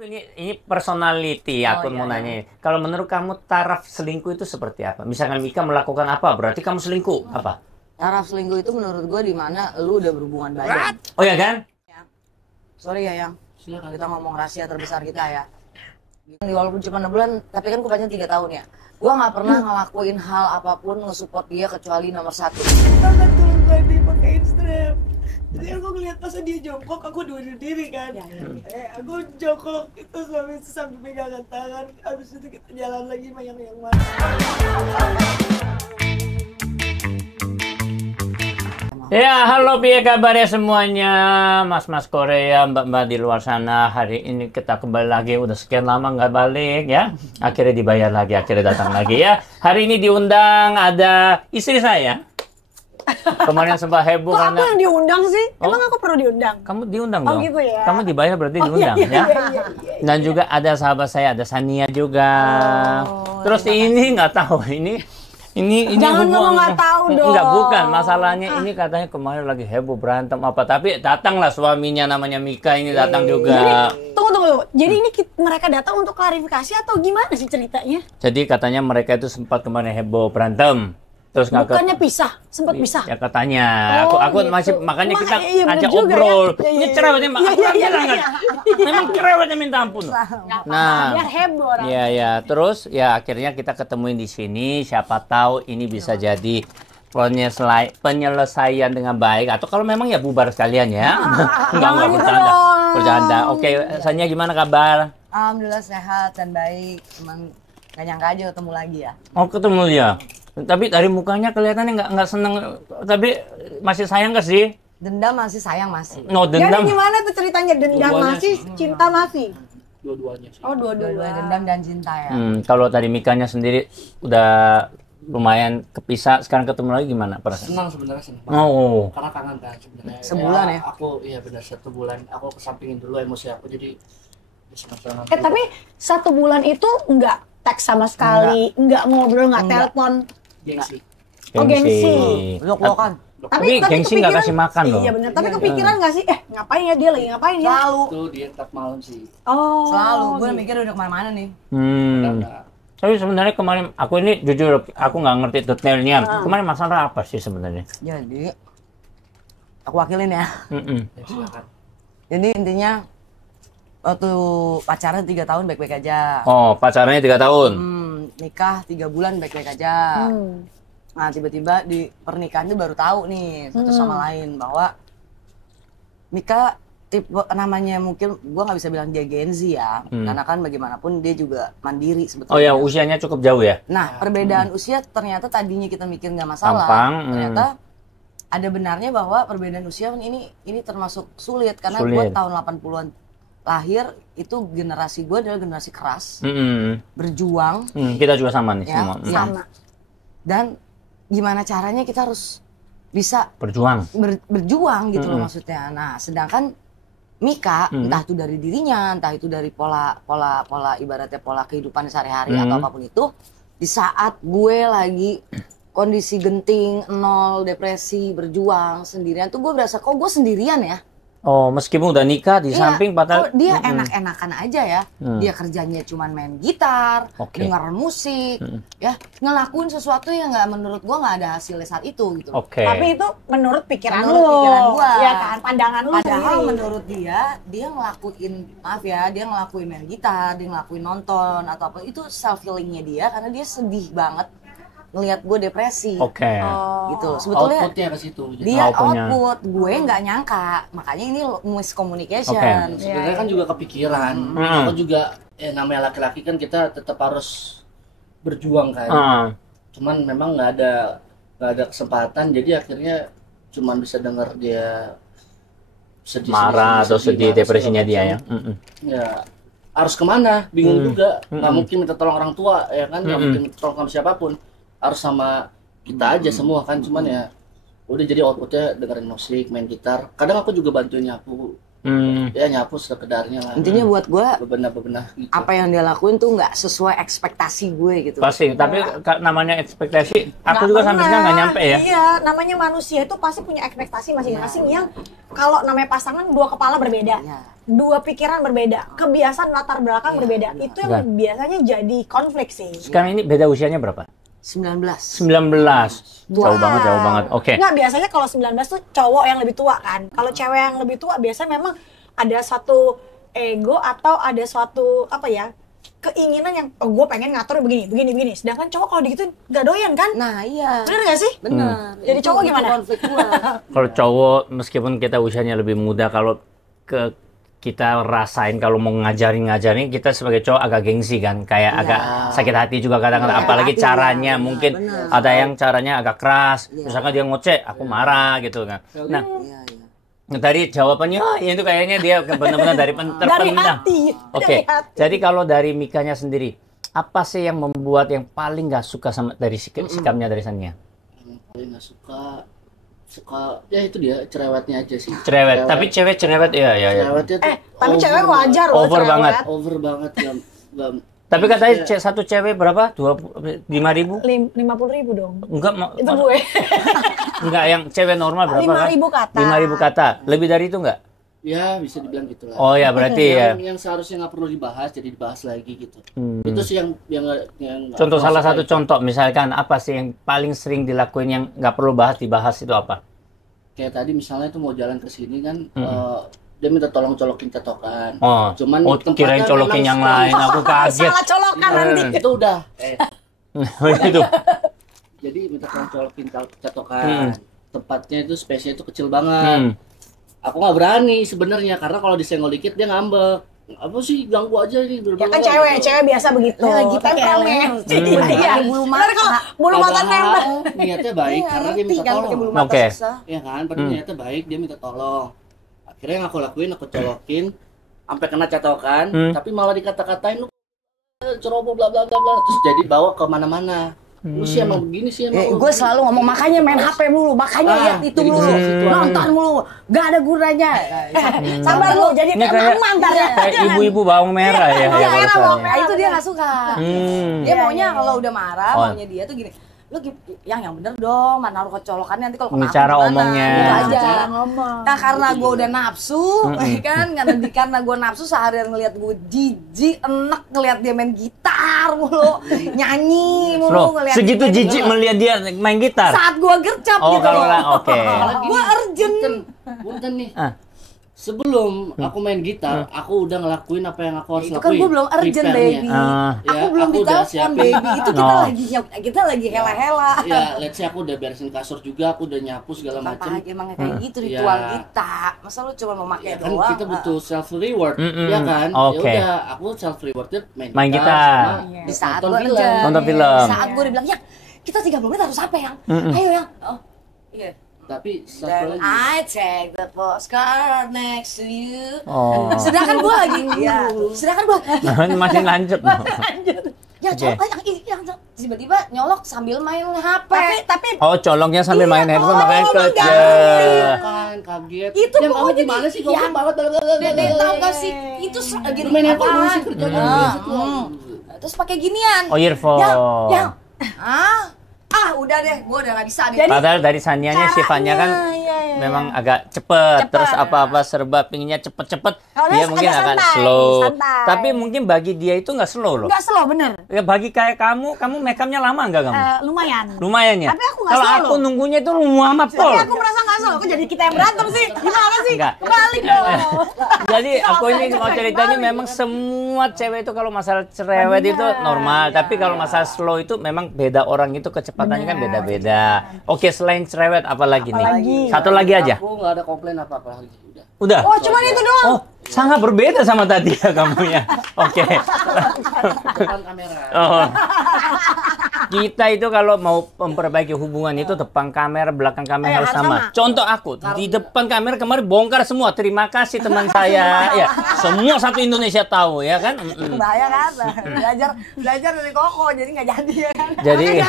Ini personality, aku mau nanya. Kalau menurut kamu taraf selingkuh itu seperti apa? Misalkan Mika melakukan apa, berarti kamu selingkuh. Apa? Taraf selingkuh itu menurut gue di mana lu udah berhubungan badan. Oh ya kan? Sorry ya Yang, kita ngomong rahasia terbesar kita ya. Walaupun cuma 6 bulan, tapi kan gue pacaran 3 tahun ya. Gue nggak pernah ngelakuin hal apapun nge-support dia kecuali nomor 1. Bahkan turun gue dia pakai strap. Jadi aku ngeliat pas dia jongkok, aku duduk diri kan. Aku jongkok itu sambil pegangan tangan. Habis itu kita jalan lagi yang mana. Ya, halo piye kabarnya semuanya, mas-mas Korea, mbak-mbak di luar sana. Hari ini kita kembali lagi, udah sekian lama nggak balik ya. Akhirnya dibayar lagi, akhirnya datang lagi ya. Hari ini diundang ada istri saya. Kemarin sempat heboh Kok karena... aku yang diundang sih? Emang aku perlu diundang? Kamu diundang Oh dong? gitu ya? Kamu dibayar berarti diundang ya? Iya. Dan juga ada sahabat saya, ada Sania juga. Terus ini nggak tahu, ini Jangan ngomong nggak tahu dong. Enggak, bukan. Masalahnya ini katanya kemarin lagi heboh berantem apa. Tapi datanglah suaminya namanya Mika ini datang juga. Jadi, tunggu. Jadi ini mereka datang untuk klarifikasi atau gimana sih ceritanya? Jadi katanya mereka itu sempat kemarin heboh berantem. Terus Bukannya pisah, sempat pisah. Ya katanya. Oh, aku gitu. masih makanya kita Iya, bener ajak juga obrol. ya. Ini cerewetnya memang cerewetnya minta ampun. Nah, Biar heboh orang. Iya ya, terus ya akhirnya kita ketemuin di sini. Siapa tahu ini bisa jadi penyelesaian dengan baik, atau kalau memang ya bubar sekalian ya. Enggak bercanda. Bercanda. Oke, Sanya gimana kabar? Alhamdulillah sehat dan baik. Emang gak nyangka aja ketemu lagi ya. Oh, ketemu ya. Tapi dari mukanya kelihatannya nggak seneng. Tapi masih sayang gak sih? Dendam masih, sayang masih. No, Jadi dendam. gimana tuh ceritanya? Dendam masih, cinta masih? Dua-duanya sih. Oh, Dua-dua dendam dan cinta ya. Kalau tadi Mikanya sendiri udah lumayan kepisah, sekarang ketemu lagi gimana perasaan? Senang sebenarnya, senang. Oh. Karena kangen kan sebenarnya. Sebulan ya? Aku iya benar 1 bulan. Aku kesampingin dulu emosi aku, jadi senang-senang. Tapi 1 bulan itu nggak teks sama sekali, nggak ngobrol, nggak telepon. Gengsi. Oh, gengsi. Peluk-pelukan. Tapi gengsi nggak kasih makan loh. Iya benar. Tapi kepikiran nggak sih? Ngapain ya dia lagi ngapain ya? Selalu. Itu dia tiap malam sih. Oh. Selalu. Gue mikir udah kemana-mana nih. Nah, Tapi sebenarnya kemarin aku ini jujur aku nggak ngerti detailnya. Kemarin masalah apa sih sebenarnya? Jadi, aku wakilin ya. ya silakan. Jadi intinya waktu pacaran 3 tahun baik-baik aja. Oh, pacarnya 3 tahun. Nikah 3 bulan baik-baik aja. Nah tiba-tiba di pernikahan itu baru tahu nih satu sama lain bahwa Mika tipe namanya, mungkin gua nggak bisa bilang dia Gen Z ya, karena kan bagaimanapun dia juga mandiri sebetulnya. Oh ya, usianya cukup jauh ya? Nah perbedaan usia ternyata tadinya kita mikir nggak masalah, Tampang, ternyata ada benarnya bahwa perbedaan usia ini termasuk sulit karena gua tahun 80-an lahir, itu generasi gua adalah generasi keras, berjuang. Kita juga sama nih Ya, semua. Sama. Dan gimana caranya kita harus bisa Berjuang. berjuang gitu loh maksudnya. Nah, sedangkan Mika entah itu dari dirinya, entah itu dari pola ibaratnya pola kehidupan sehari-hari atau apapun itu, di saat gue lagi kondisi genting, nol, depresi, berjuang sendirian tuh gue berasa kok gue sendirian ya. Oh, meskipun udah nikah di samping kalau padahal dia enak-enakan aja ya. Dia kerjanya cuman main gitar, denger musik, ya ngelakuin sesuatu yang nggak, menurut gua nggak ada hasilnya saat itu gitu. Oke. Tapi itu menurut pikiran Menurut lu. pikiran gua. Iya kan, pandangan lu Padahal sendiri. menurut dia ngelakuin, maaf ya, dia ngelakuin main gitar, dia ngelakuin nonton atau apa, itu self healingnya dia karena dia sedih banget ngelihat gue depresi. Oke. Gitu. Sebetulnya outputnya ke situ. dia Outputnya. output, gue nggak nyangka, makanya ini miscommunication. Sebenarnya kan juga kepikiran. Aku juga namanya laki-laki kan kita tetap harus berjuang kan. Cuman memang nggak ada kesempatan, jadi akhirnya cuman bisa dengar dia sedih, Marah atau sedih, depresinya dia ya. Ya harus kemana? Bingung juga. Nggak mungkin minta tolong orang tua ya kan? Nggak mungkin minta tolong sama siapapun. Harus sama kita aja semua kan. Cuman ya udah, jadi outputnya dengerin musik, main gitar. Kadang aku juga bantuin nyapu. Ya nyapu sekedarnya lah. Intinya buat gue bebenah gitu. apa yang dia lakuin tuh nggak sesuai ekspektasi gue gitu. Pasti, tapi namanya ekspektasi, aku juga sampai sekarang nggak nyampe ya. Iya, namanya manusia itu pasti punya ekspektasi masing-masing yang kalau namanya pasangan 2 kepala berbeda. Iya. dua pikiran berbeda, kebiasaan latar belakang berbeda. Itu yang biasanya jadi konflik sih. Sekarang ini beda usianya berapa? 19. 19. Jauh banget. Oke. Nggak, biasanya kalau 19 tuh cowok yang lebih tua kan. Kalau cewek yang lebih tua biasanya memang ada suatu ego atau ada suatu keinginan yang gue pengen ngatur begini. Sedangkan cowok kalau digituin nggak doyan kan? Nah iya. Bener nggak sih? Bener. Jadi cowok gimana? Konflik gua. Kalau cowok meskipun kita usianya lebih muda, kalau kita rasain kalau mau ngajarin kita sebagai cowok agak gengsi kan, kayak agak sakit hati juga kadang-kadang, apalagi caranya mungkin ada yang caranya agak keras, misalkan dia ngoceh, aku marah gitu kan. Nah, tadi jawabannya itu kayaknya dia benar-benar dari terpendam. Oke. Jadi kalau dari Mikanya sendiri, apa sih yang membuat yang paling nggak suka sama dari sikapnya dari Sania? Yang paling nggak suka ya itu dia cerewetnya aja sih. Cerewet. Tapi cewek cerewet ya. Cerewetnya tuh tapi cewek wajar loh. Over banget. Over banget ya. Tapi katanya satu cewek berapa? 5.000? 50.000 dong. Enggak, Itu gue. enggak, yang cewek normal berapa kan? 5.000 kata. 5.000 kata. Lebih dari itu enggak? Ya bisa dibilang gitulah. Oh ya, berarti ya. Yang seharusnya nggak perlu dibahas jadi dibahas lagi gitu. Itu sih yang Contoh salah satu contoh misalkan apa sih yang paling sering dilakuin yang nggak perlu dibahas itu apa? Kayak tadi misalnya itu mau jalan ke sini kan dia minta tolong colokin catokan. Cuman kirain colokin yang lain, aku kaget. Salah colokan nanti. Itu udah. Itu. Jadi minta tolong colokin catokan. Tempatnya itu space-nya itu kecil banget. Aku nggak berani sebenarnya karena kalau disenggol dikit dia ngambek. Apa sih ganggu aja ini. Ya kan cewek biasa begitu. Lagi temperamen. Iya, bulu mata. Kalau bulu mata nempel. Niatnya baik karena dia minta tolong. Oke. Ya kan, padahal niatnya baik dia minta tolong. Akhirnya yang aku lakuin aku colokin sampai kena catokan, tapi malah dikata-katain lu ceroboh bla bla bla bla, terus jadi bawa ke mana-mana. Lu sih emang begini sih emang. Gue selalu ngomong makanya main HP mulu, makanya lihat itu mulu, nonton mulu, gak ada gunanya. Sabar lu, jadi Ini kayak ntar ya. kayak ibu-ibu bawang merah ya. Iya, barusan ya. itu dia nggak suka. Dia maunya kalau udah marah, maunya dia tuh gini. Lu yang bener dong, mana lu kecolokannya nanti kalau kena Cara omongnya. Gitu aja. Cara ngomong. Nah karena gue udah nafsu, kan karena gue nafsu seharian ngeliat gue jijik, enak ngeliat dia main gitar mulu, nyanyi mulu, ngeliat segitu dia jijik melihat dia main gitar. saat gue gercep Oh, gitu. kalau oke. Gue urgent. Punten nih. Sebelum aku main gitar, aku udah ngelakuin apa yang aku harus Itu kan lakuin. gue belum urgent, Prepare-nya. baby. Ya, Aku belum aku udah ditelepon, siapin. baby. Itu kita lagi hela-hela. Ya, let's say aku udah beresin kasur juga, aku udah nyapu segala macam. Emang kayak gitu ritual kita. Masa lu cuma mau pakai Kan doang? kita butuh self reward, ya kan? Oke. Ya udah, aku self rewardnya Main gitar. sama Di saat nonton gue film. urgent. Nonton film. Saat gue dibilang, ya kita 30 menit harus sampai yang. Ayo yang. Oh, iya. Tapi self Then reward I take the postcard next to you. Oh. Sedangkan gue lagi, sedangkan gue Masih lanjut. ya colok yang ini yang tiba-tiba nyolok sambil main HP. Tapi Oh, colongnya sambil main handphone makanya kece. kan kaget. Itu yang kamu pokoknya gimana sih? yang- Kamu banget. Dede tahu gak sih itu lagi Lu main handphone dulu sih apaan? kerjanya. Terus pakai ginian. Oh, earphone. Yang udah deh, gue udah gak bisa deh. Padahal dari Sanianya sifatnya kan memang agak cepet, terus apa-apa serba pinginnya cepet-cepet, Kalau dia dia mungkin agak akan santai, slow. santai. Tapi mungkin bagi dia itu nggak slow loh. nggak slow bener. Ya bagi kayak kamu make upnya lama nggak kamu? Lumayan. Lumayan ya. Tapi aku nggak Kalau slow aku loh. nunggunya itu lama pol. Tapi aku merasa nggak slow. Kok jadi kita yang berantem sih? Gimana sih? Enggak. Balik dong. Jadi aku ini mau ceritanya memang semua cewek itu kalau masalah cerewet itu normal, tapi kalau masalah slow itu memang beda orang itu kecepatannya kan beda-beda. Oke, selain cerewet apa lagi nih? Satu lagi aja. Aku nggak ada komplain apa-apa lagi. Udah. Udah. Oh, cuman itu doang. Oh, sangat berbeda sama tadi ya kamunya. Oke. Depan kamera. Oh. Kita itu kalau mau memperbaiki hubungan itu depan kamera, belakang kamera harus sama. Contoh aku, di depan kamera kemarin bongkar semua. Terima kasih teman saya. Ya, semua satu Indonesia tahu ya kan? Bahaya kan? Belajar dari Koko, jadi nggak jadi ya kan? Jadi Makanya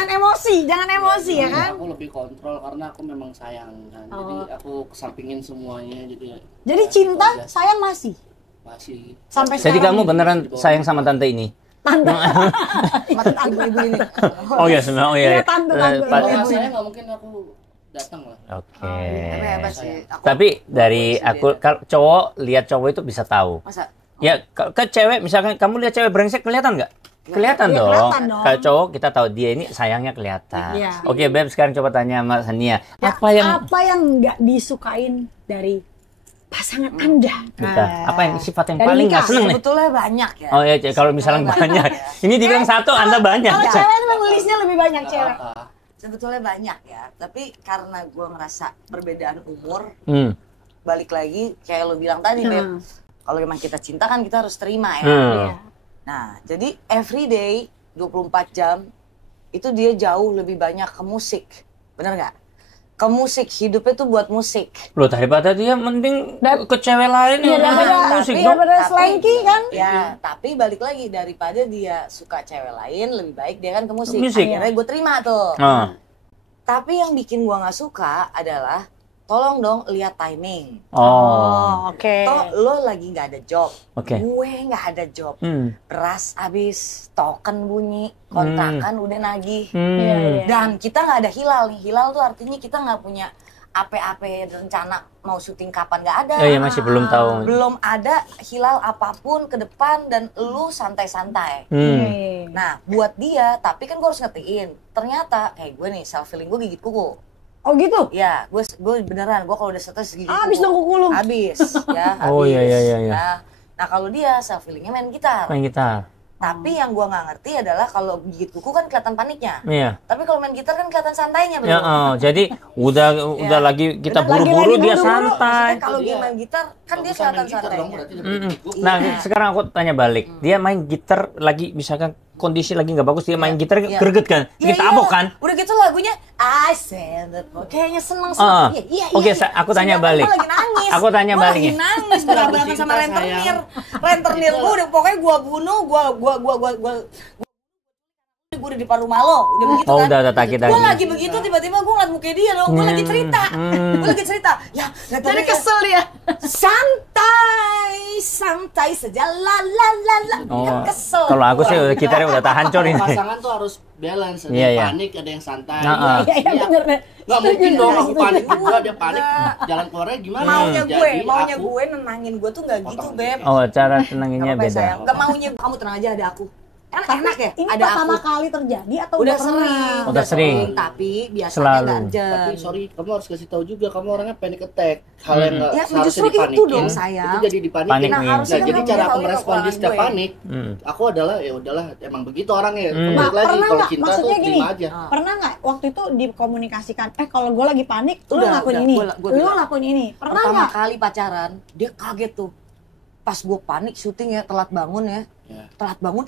jangan emosi ya kan? Aku lebih kontrol karena aku memang sayang kan. Jadi aku kesampingin semuanya Jadi cinta, sayang masih masih. sampai jadi sekarang. kamu beneran sayang sama tante ini? Tante. Mati ibu-ibu ini. Oh iya, sebenarnya. Oh iya. Iya, tante. Pak- Kalau saya nggak mungkin aku datang lah. Oke. Tapi hebat sih. Tapi dari sih aku, beda. kalau cowok lihat cowok itu bisa tahu. Masa? Ya, ke cewek misalkan kamu lihat cewek brengsek kelihatan nggak? Kelihatan Iya, dong. kelihatan dong. Kalau cowok kita tahu dia ini sayangnya kelihatan. Iya. Oke, Beb, sekarang coba tanya Mas Hania. Ya, Apa yang apa yang nggak disukain dari pasangan Anda? kita? Apa yang sifat yang Dari paling nggak Mika, seneng nih? Sebetulnya banyak ya. Oh ya, kalau misalnya banyak. Ini dibilang satu, Anda banyak. Kalau cewek memang nulisnya lebih banyak cewek. Apa? Sebetulnya banyak ya. Tapi karena gue ngerasa perbedaan umur, Hmm. balik lagi kayak lo bilang tadi, Beb. Hmm. Kalau memang kita cinta kan kita harus terima ya. Hmm. Iya. Nah, jadi everyday 24 jam itu dia jauh lebih banyak ke musik. Bener nggak? Ke musik, hidupnya tuh buat musik. Loh, daripada dia mending ke cewek lain Iya, yang daripada musik iya, dong. daripada slanky kan? Ya, tapi balik lagi daripada dia suka cewek lain, lebih baik dia kan ke musik. Musik. Akhirnya gue terima tuh. Ah. Tapi yang bikin gue nggak suka adalah tolong dong lihat timing. Oh. Oke. Toh lo lagi nggak ada job, Oke. gue nggak ada job. Hmm. Beras habis, token bunyi, kontrakan udah nagih. Hmm. Iya, iya. Dan kita nggak ada hilal nih. Hilal tuh artinya kita nggak punya apa-apa rencana mau syuting kapan, nggak ada. Oh iya, masih belum tahu. Belum ada hilal apapun ke depan dan lu santai-santai. Hmm. Oke. Nah, buat dia, tapi kan gue harus ngertiin. Ternyata kayak gue nih, self feeling gue gigit kuku. Oh gitu? Ya, gue beneran, gue kalau udah stres gigit Abis dong kuku lu. Habis, ya. Oh, habis. iya, iya, iya, iya. Nah, kalau dia self feelingnya main gitar. Main gitar. Tapi yang gue nggak ngerti adalah kalau gigit kuku kan kelihatan paniknya. Iya. Tapi kalau main gitar kan kelihatan santainya, Ya, bro. jadi udah lagi kita buru-buru Lagi dia buru-buru. santai. Maksudnya kalau dia main gitar kan dia Bagusan kelihatan main gitar dong, santainya. berarti Mm-mm. lebih Nah, Iya. sekarang aku tanya balik. Dia main gitar lagi misalkan kondisi lagi nggak bagus, dia main gitar Iya. greget kan? Iya, Kita iya. abok kan? Udah gitu lagunya I said that kayaknya seneng Ah. Iya. Oke, aku tanya Sedangkan balik. Gua lagi nangis. Aku tanya Gua balik lagi ya. nangis berabrak sama rentenir. Rentenir gue udah pokoknya gua bunuh, gue udah di paru malo, udah begitu Oh, kan. udah sakit Gue lagi. lagi begitu tiba-tiba gue ngeliat muka dia dong, gue lagi cerita. Gue lagi cerita. Ya, Jadi kesel dia. santai saja la la la la. Kan kesel. Kalau aku sih gitarnya udah tak hancur ini. Pasangan tuh harus balance, ada Iya, yang iya. panik, ada yang santai. Nah, Iya, iya bener deh. Nggak mungkin dong aku Setuju. panik juga, dia panik. Jalan keluarnya gimana? Maunya Jadi maunya aku- gue nenangin gue tuh nggak gitu, Beb. Oh, cara tenanginnya Gak apa-apa, beda. sayang. Gak maunya kamu tenang aja ada aku. Kan enak ya, Ini ada pertama aku. kali terjadi atau Udah pernah? sering, Udah sering. tapi biasanya Selalu. nggak urgent. Tapi sorry, kamu harus kasih tahu juga kamu orangnya panic attack. Hal yang nggak Ya, seharusnya justru itu dipanikin. dong, sayang. Itu jadi dipanikin. Panik Nah, nih. harusnya Nah, kan jadi kamu cara aku tahu merespon dia setiap kekurangan panik, Hmm. aku adalah ya udahlah emang begitu orangnya. Hmm. Balik lagi Pernah kalau nggak? cinta Maksudnya tuh gini. terima aja. Pernah nggak waktu itu dikomunikasikan? Kalau gue lagi panik, lu Udah, lakuin udah. ini, Gua lu bilang. lakuin ini. Pernah Pertama nggak? kali pacaran, dia kaget tuh. Pas gue panik syuting ya, telat bangun ya. Ya. Telat bangun,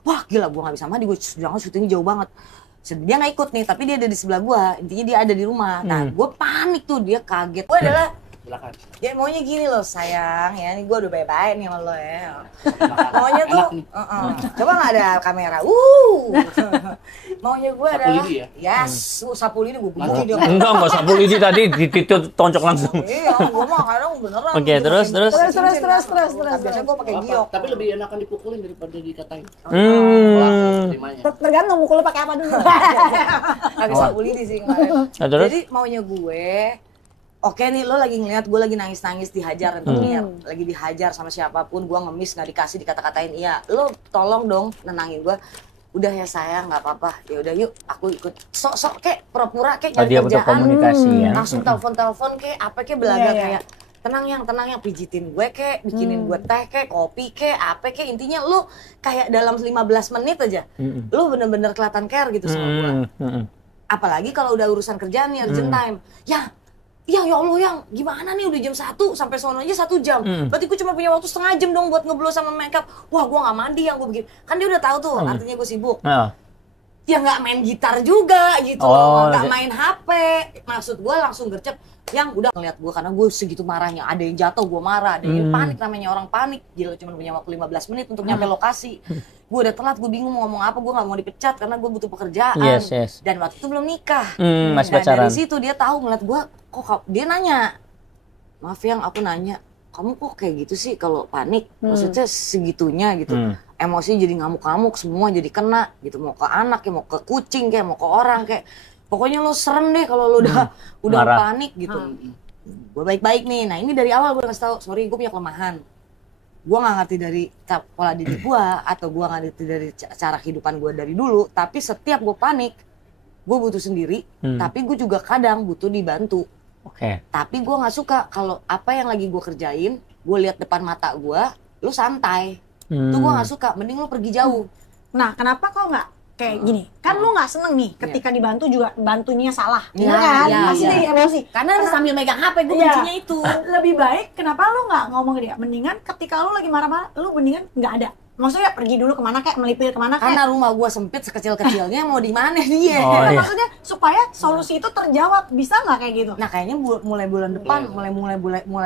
wah gila gue gak bisa mandi, gue bilang syutingnya jauh banget. Dia gak ikut nih, tapi dia ada di sebelah gue, intinya dia ada di rumah. Nah gue panik tuh, dia kaget. Gue adalah, Silakan. dia maunya gini loh sayang, ya ini gue udah baik-baik nih sama lo ya. Maunya tuh, Enak nih. coba gak ada kamera, maunya gue Sapu adalah, lidi ya? yes, sapu lidi gue bunyi dia. Enggak sapu lidi tadi ditonjok langsung. Iya, gue mah kadang beneran. Oke, terus. Biasanya gue pakai Apa? giok. Tapi lebih enakan dipukulin daripada dikatain. Hmm. Terimanya. Tergantung mukul lu pakai apa dulu. Agak sapu lidi sih kemarin. Nah, terus? Jadi maunya gue, oke nih lo lagi ngeliat gue lagi nangis-nangis dihajar rentenir, lagi dihajar sama siapapun, gue ngemis nggak dikasih dikata-katain iya, lo tolong dong nenangin gue. Udah ya sayang nggak apa-apa, ya udah yuk aku ikut sok-sok kek pura-pura kek Oh, nyari dia butuh kerjaan, komunikasi ya. langsung telepon kek apa kek belaga Iya, iya. kayak tenang yang pijitin gue kek, bikinin gue teh kek, kopi kek, apa kek, intinya lu kayak dalam 15 menit aja, lu bener-bener kelihatan care gitu sama gue. Apalagi kalau udah urusan kerjaan nih, urgent time. Ya Allah yang gimana nih udah jam 1 sampai sono aja 1 jam. Berarti gue cuma punya waktu setengah jam dong buat ngeblow sama makeup. Wah gue nggak mandi yang gue bikin. Kan dia udah tahu tuh artinya gue sibuk. Nah, Ya nggak main gitar juga gitu Oh, loh, nggak jadi- main HP. Maksud gue langsung gercep. Yang udah ngeliat gue karena gue segitu marahnya. Ada yang jatuh gue marah, ada yang panik, namanya orang panik. Gila cuma punya waktu 15 menit untuk nyampe lokasi. Gue udah telat, gue bingung mau ngomong apa, gue nggak mau dipecat karena gue butuh pekerjaan. Yes. Dan waktu itu belum nikah. Masih Nah, pacaran. dari situ dia tahu ngeliat gue, dia nanya, maaf yang aku nanya, kamu kok kayak gitu sih kalau panik? Maksudnya segitunya gitu. Emosi jadi ngamuk-ngamuk, semua jadi kena gitu. Mau ke anak, ya, mau ke kucing, kayak mau ke orang, kayak Pokoknya lo serem deh kalau lo udah Marah. panik gitu. Gue baik-baik nih. Nah ini dari awal gue kasih tahu, sorry gue punya kelemahan. Gue nggak ngerti dari pola didik gue atau gue nggak ngerti dari cara kehidupan gue dari dulu. Tapi setiap gue panik, gue butuh sendiri. Tapi gue juga kadang butuh dibantu. Oke. Tapi gue nggak suka kalau apa yang lagi gue kerjain, gue lihat depan mata gue, lu santai. Itu gue nggak suka. Mending lu pergi jauh. Nah, kenapa kok nggak kayak gini? Kan lu nggak seneng nih ketika dibantu juga bantunya salah. Iya, Iya kan? iya, Pasti iya. jadi emosi. Karena sambil megang HP gue Iya. kuncinya itu. Lebih baik kenapa lu nggak ngomong ke dia? Mendingan ketika lu lagi marah-marah, lu mendingan nggak ada. Maksudnya pergi dulu kemana kayak melipir kemana Karena kayak. rumah gue sempit sekecil-kecilnya mau di mana dia. Oh, iya. Maksudnya supaya solusi itu terjawab. Bisa nggak kayak gitu? Nah kayaknya mulai bulan depan, mulai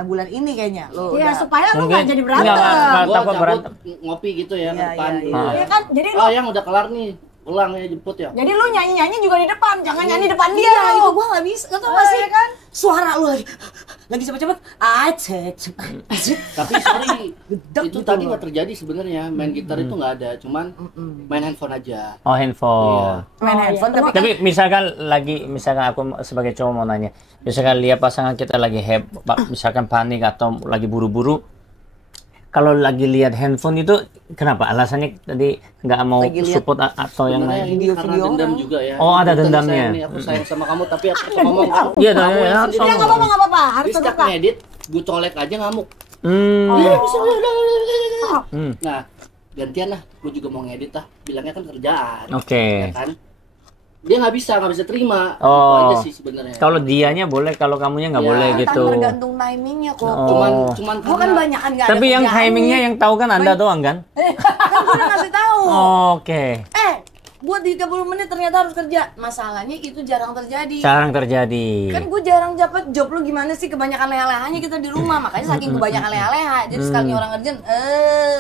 bulan ini kayaknya lo Iya, udah. supaya lu Mungkin nggak jadi berantem. nggak Gua takut cabut berantem. ngopi gitu ya ke Iya, depan iya, dulu. iya. Iya kan? Jadi lu Oh yang udah kelar nih, pulang ya jemput ya. jadi lu nyanyi-nyanyi juga di depan, jangan nyanyi depan dia. Iya, itu lu. gue nggak bisa. Gak tau gak sih Iya kan? suara lu lagi cepet-cepet. Tapi sorry, Gedek itu gitu tadi loh. nggak terjadi sebenarnya. Main gitar itu nggak ada, cuman main handphone aja. Oh, handphone. Main Oh, handphone iya. tapi Tapi misalkan aku sebagai cowok mau nanya, misalkan lihat pasangan kita lagi misalkan panik atau lagi buru-buru, kalau lagi lihat handphone itu kenapa? Alasannya tadi nggak mau Lagi lihat support atau yang Sebenarnya lain? ini karena Video-video dendam orang. juga ya. Oh, ada Bukan dendamnya. saya nih, aku sayang sama kamu tapi aku suka ngomong kan. Iya, Kamu iya, yang harus sendiri Ya nggak apa-apa, nggak apa-apa. Harus Di setiap terbuka. ngedit, gue colek aja ngamuk. Hmm. Nah, gantian lah, gue juga mau ngedit lah. Bilangnya kan kerjaan. Oke. Ya kan? Dia nggak bisa terima. Itu Oh. aja sih sebenarnya. Kalau dianya boleh, kalau kamunya nggak Ya, boleh kan gitu. tergantung timingnya kok. Oh. cuman Gue kan banyak kan nggak ada Tapi yang kerjaannya. timingnya yang tahu kan Anda doang kan? Kan gue udah ngasih tahu. Oke. Buat 30 menit ternyata harus kerja. Masalahnya itu jarang terjadi. Jarang terjadi. Kan gue jarang dapat job. Lu gimana sih, kebanyakan leha-lehanya kita di rumah. Makanya saking kebanyakan leha-leha. Jadi sekali orang ngerjain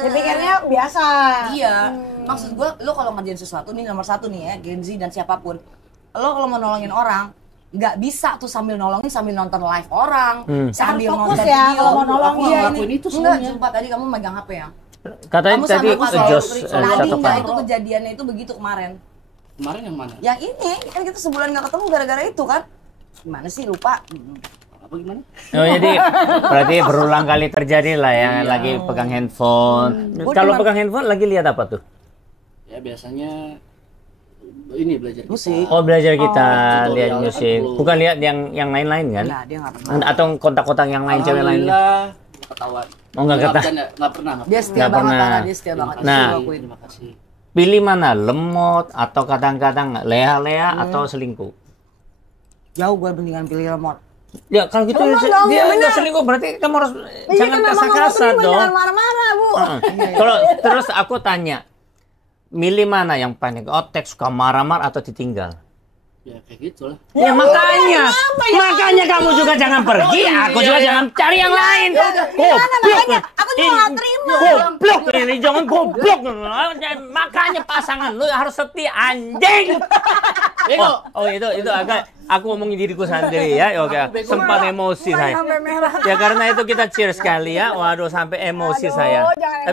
Dipikirnya biasa. iya. Maksud gue, lo kalau ngerjain sesuatu nih nomor satu nih ya, Gen Z dan siapapun. Lo kalau mau nolongin orang, nggak bisa tuh sambil nolongin sambil nonton live orang, sambil Harus fokus nonton ya video. kalau mau nolongin. Iya, Ngelakuin ini itu enggak, semuanya. sumpah tadi kamu megang HP ya. Katanya Kamu tadi sama gua Jos tadi satu enggak kan. itu kejadiannya itu begitu kemarin. Kemarin yang mana? Yang ini kan kita sebulan nggak ketemu gara-gara itu kan. Gimana sih lupa? Apa gimana? Oh, jadi berarti berulang kali terjadi lah ya, Iya. lagi pegang handphone. Gua Kalau cuma- pegang handphone lagi lihat apa tuh? Ya biasanya ini belajar Musik. Oh, belajar kita tutorial lihat kan musik. perlu. Bukan lihat yang lain-lain kan? Enggak, dia nggak pernah. Atau kontak-kontak yang lain, cewek lain. Alhamdulillah, nggak ketahuan. Oh, nggak ketahuan. bercanda, nggak pernah. Dia setia Nggak banget, pernah. parah, dia setia banget. Nah. Itu gua akuin. Terima kasih. Pilih mana? Lemot atau kadang-kadang leha-leha atau selingkuh? Jauh gue mendingan pilih remote. Ya kalau gitu Lemot dong, dia bener. nggak selingkuh berarti kamu harus Iya jangan kan, kasar-kasar ngomong dong. jangan marah-marah, Bu. Kalau terus aku tanya, milih mana yang panik otak, suka marah-marah atau ditinggal? Ya kayak gitulah. Ya makanya kamu juga jangan pergi, aku juga jangan cari yang lain. Goblok. Aku juga nggak terima. Goblok ini jangan goblok. Makanya pasangan lu harus setia anjing. Oh itu agak aku ngomongin diriku sendiri ya. Oke, sempat emosi saya. Sampai merah. Ya karena itu kita cheers sekali ya. Waduh sampai emosi saya. Aduh, jangan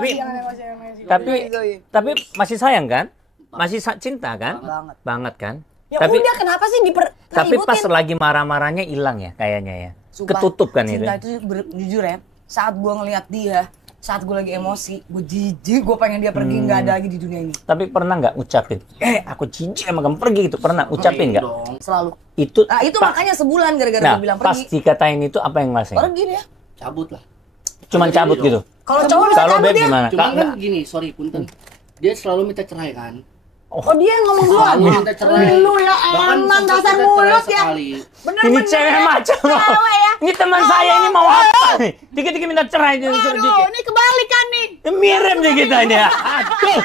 Tapi emosi. tapi masih sayang kan? Masih cinta kan? Banget. Banget kan? Ya udah kenapa sih Tapi pas ribut-ributin? lagi marah-marahnya hilang ya kayaknya ya. Sumpah, Ketutup kan itu. cinta itu jujur ya, saat gue ngelihat dia, saat gue lagi emosi, gue jijik, gue pengen dia pergi, nggak ada lagi di dunia ini. Tapi pernah nggak ngucapin? Aku jijik sama kamu pergi gitu. Pernah ngucapin nggak? Dong. Selalu. Itu. Nah itu makanya sebulan gara-gara Nah, gue bilang pas pergi. dikatain itu apa yang ngerasain? Pergi dia. Cabut lah. Cuman cabut gitu. Kalau cowok bisa Kalau cabut beb ya? gimana? Cuman kan Kak, gini, sorry punten. Dia selalu minta cerai kan. Oh dia yang ngomong duluan. Selalu minta cerai. Lu ya Bahkan emang sempat dasar minta cerai mulut ya. sekali. Bener-bener. ini cewek macam apa? Cewek ya. Ini teman saya ini mau apa nih? Dikit-dikit minta cerai dia suruh Aduh, dikit. ini kebalikan nih. Mirip nih kita ini. Aduh.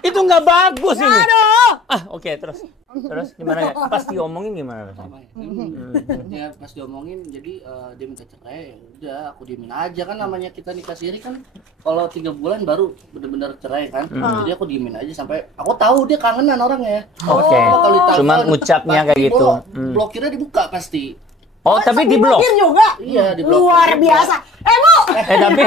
Itu nggak bagus ini. Aduh. Oke, terus gimana ya? Pas diomongin gimana rasanya? Sama ya. Dia pas diomongin jadi dia minta cerai, ya udah aku diemin aja kan, namanya kita nikah siri kan kalau 3 bulan baru bener-bener cerai kan. Jadi aku diemin aja sampai aku tahu dia kangenan orangnya. Oke. Kalau ditelepon, Cuman ngucapnya kayak pasti gitu. blokirnya dibuka pasti. Oh, tapi di blok. Blokir juga. Iya, di blok. Luar biasa. Bu. Tapi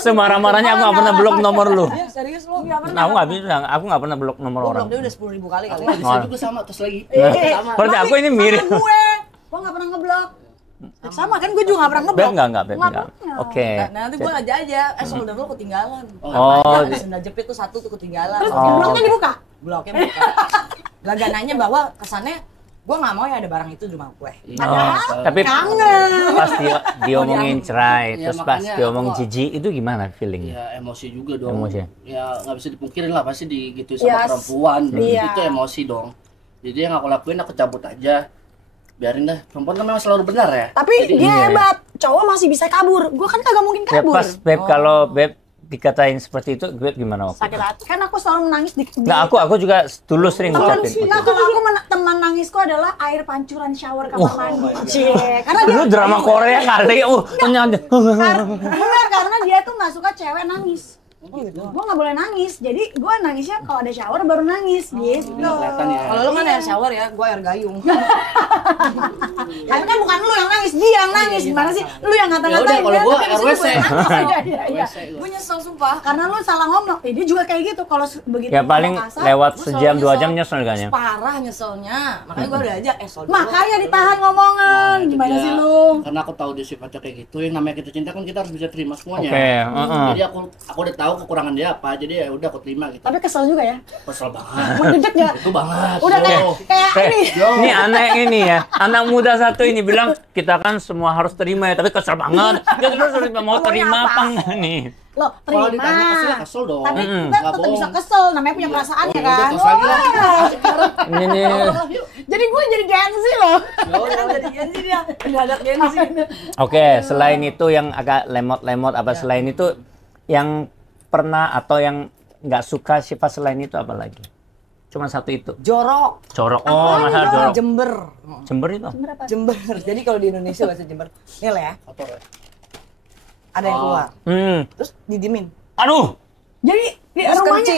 semarah-marahnya aku nggak pernah blok nomor lu. Ya, serius lu? Nah, aku nggak bisa, aku nggak pernah blok nomor Gua orang. blok dia udah 10.000 kali kali. Aku bisa juga sama terus lagi. Sama. Berarti aku ini mirip. Sama gue nggak pernah ngeblok. Sama kan, gue juga nggak pernah ngeblok. Beb nggak, Beb nggak. pernah. Oke. Nah, nanti gua aja aja, solder lu ketinggalan. Oh, Ada sendal jepit tuh satu tuh ketinggalan. Terus Oh. bloknya dibuka. Bloknya buka. Lagananya bahwa kesannya gua nggak mau ya ada barang itu di rumah gue. Oh, tapi Kangen. pas dia omongin cerai, Ya, terus pas makanya dia omong aku- jijik, itu gimana feelingnya? Ya emosi juga dong. Emosi. Ya nggak bisa dipungkirin lah pasti gitu sama Yes. perempuan. Iya. Itu emosi dong. Jadi yang aku lakuin aku cabut aja. Biarin dah. Perempuan kan memang selalu benar ya. Tapi Jadi, dia iya. hebat. Cowok masih bisa kabur. Gue kan kagak mungkin Ya kabur. pas Beb, kalau Beb dikatain seperti itu, Beb gimana waktu Sakit itu? hati. Kan aku selalu menangis di. Nah, aku juga dulu sering Teman, ngucapin. nah, kalau aku teman nangisku adalah air pancuran shower kamar mandi. Cie. Karena dia Lu drama Korea kali, karena dia tuh nggak suka cewek nangis. Gue nggak boleh nangis. Jadi gue nangisnya kalau ada shower baru nangis gitu. kelihatan ya. Kalau lu kan air shower ya, gua air gayung. Tapi kan bukan lu yang nangis, dia yang nangis. Gimana sih? Lu yang Ya udah ngata-ngatain kalau dia, gua tapi RWC. Iya, iya. WC gua. Gua nyesel sumpah. Karena lu salah ngomong. Dia juga kayak gitu. Kalau begitu Ya paling ngomong kasar, lewat Gua sejam selalu 2 jam nyesel. nyesel kan ya. Parah nyeselnya. Makanya gua udah aja solder. makanya ditahan ngomongan. Nah, itu Gimana dia. sih lu? Karena aku tahu dia sifatnya kayak gitu. Yang namanya kita cinta kan kita harus bisa terima semuanya. Oke, heeh. Jadi aku udah tahu kekurangan dia apa. Jadi ya udah aku terima gitu. Tapi kesel juga ya. Kesel banget. Mendadak ya. Itu banget. Udah kayak Yo. kayak ini. Ini aneh ini ya, anak muda satu ini bilang kita kan semua harus terima ya, tapi kesel banget. Dia terus mau terima apa enggak nih? Lo Kalau ditanya kesel, terima. kesel dong. Tapi Mm-mm. kita Nggak tetap bisa bohong. kesel. Namanya punya perasaan ya Oh, kan. udah, terus lagi lah. Wah. Ini nih. Jadi gue jadi gengsi loh. Jadi Genzi dia. Mendadak Genzi. Oke, selain itu yang agak lemot-lemot apa selain itu yang pernah atau yang nggak suka sifat selain itu apa lagi? Cuma satu itu. Jorok. Corok. Oh, masalah jorok. Jember. Jember itu. Berapa? Jember. Jadi kalau di Indonesia bahasa Jember. Nih lah ya. Kotor ya. Ada yang keluar. Terus Didiemin. aduh. Jadi di Terus rumahnya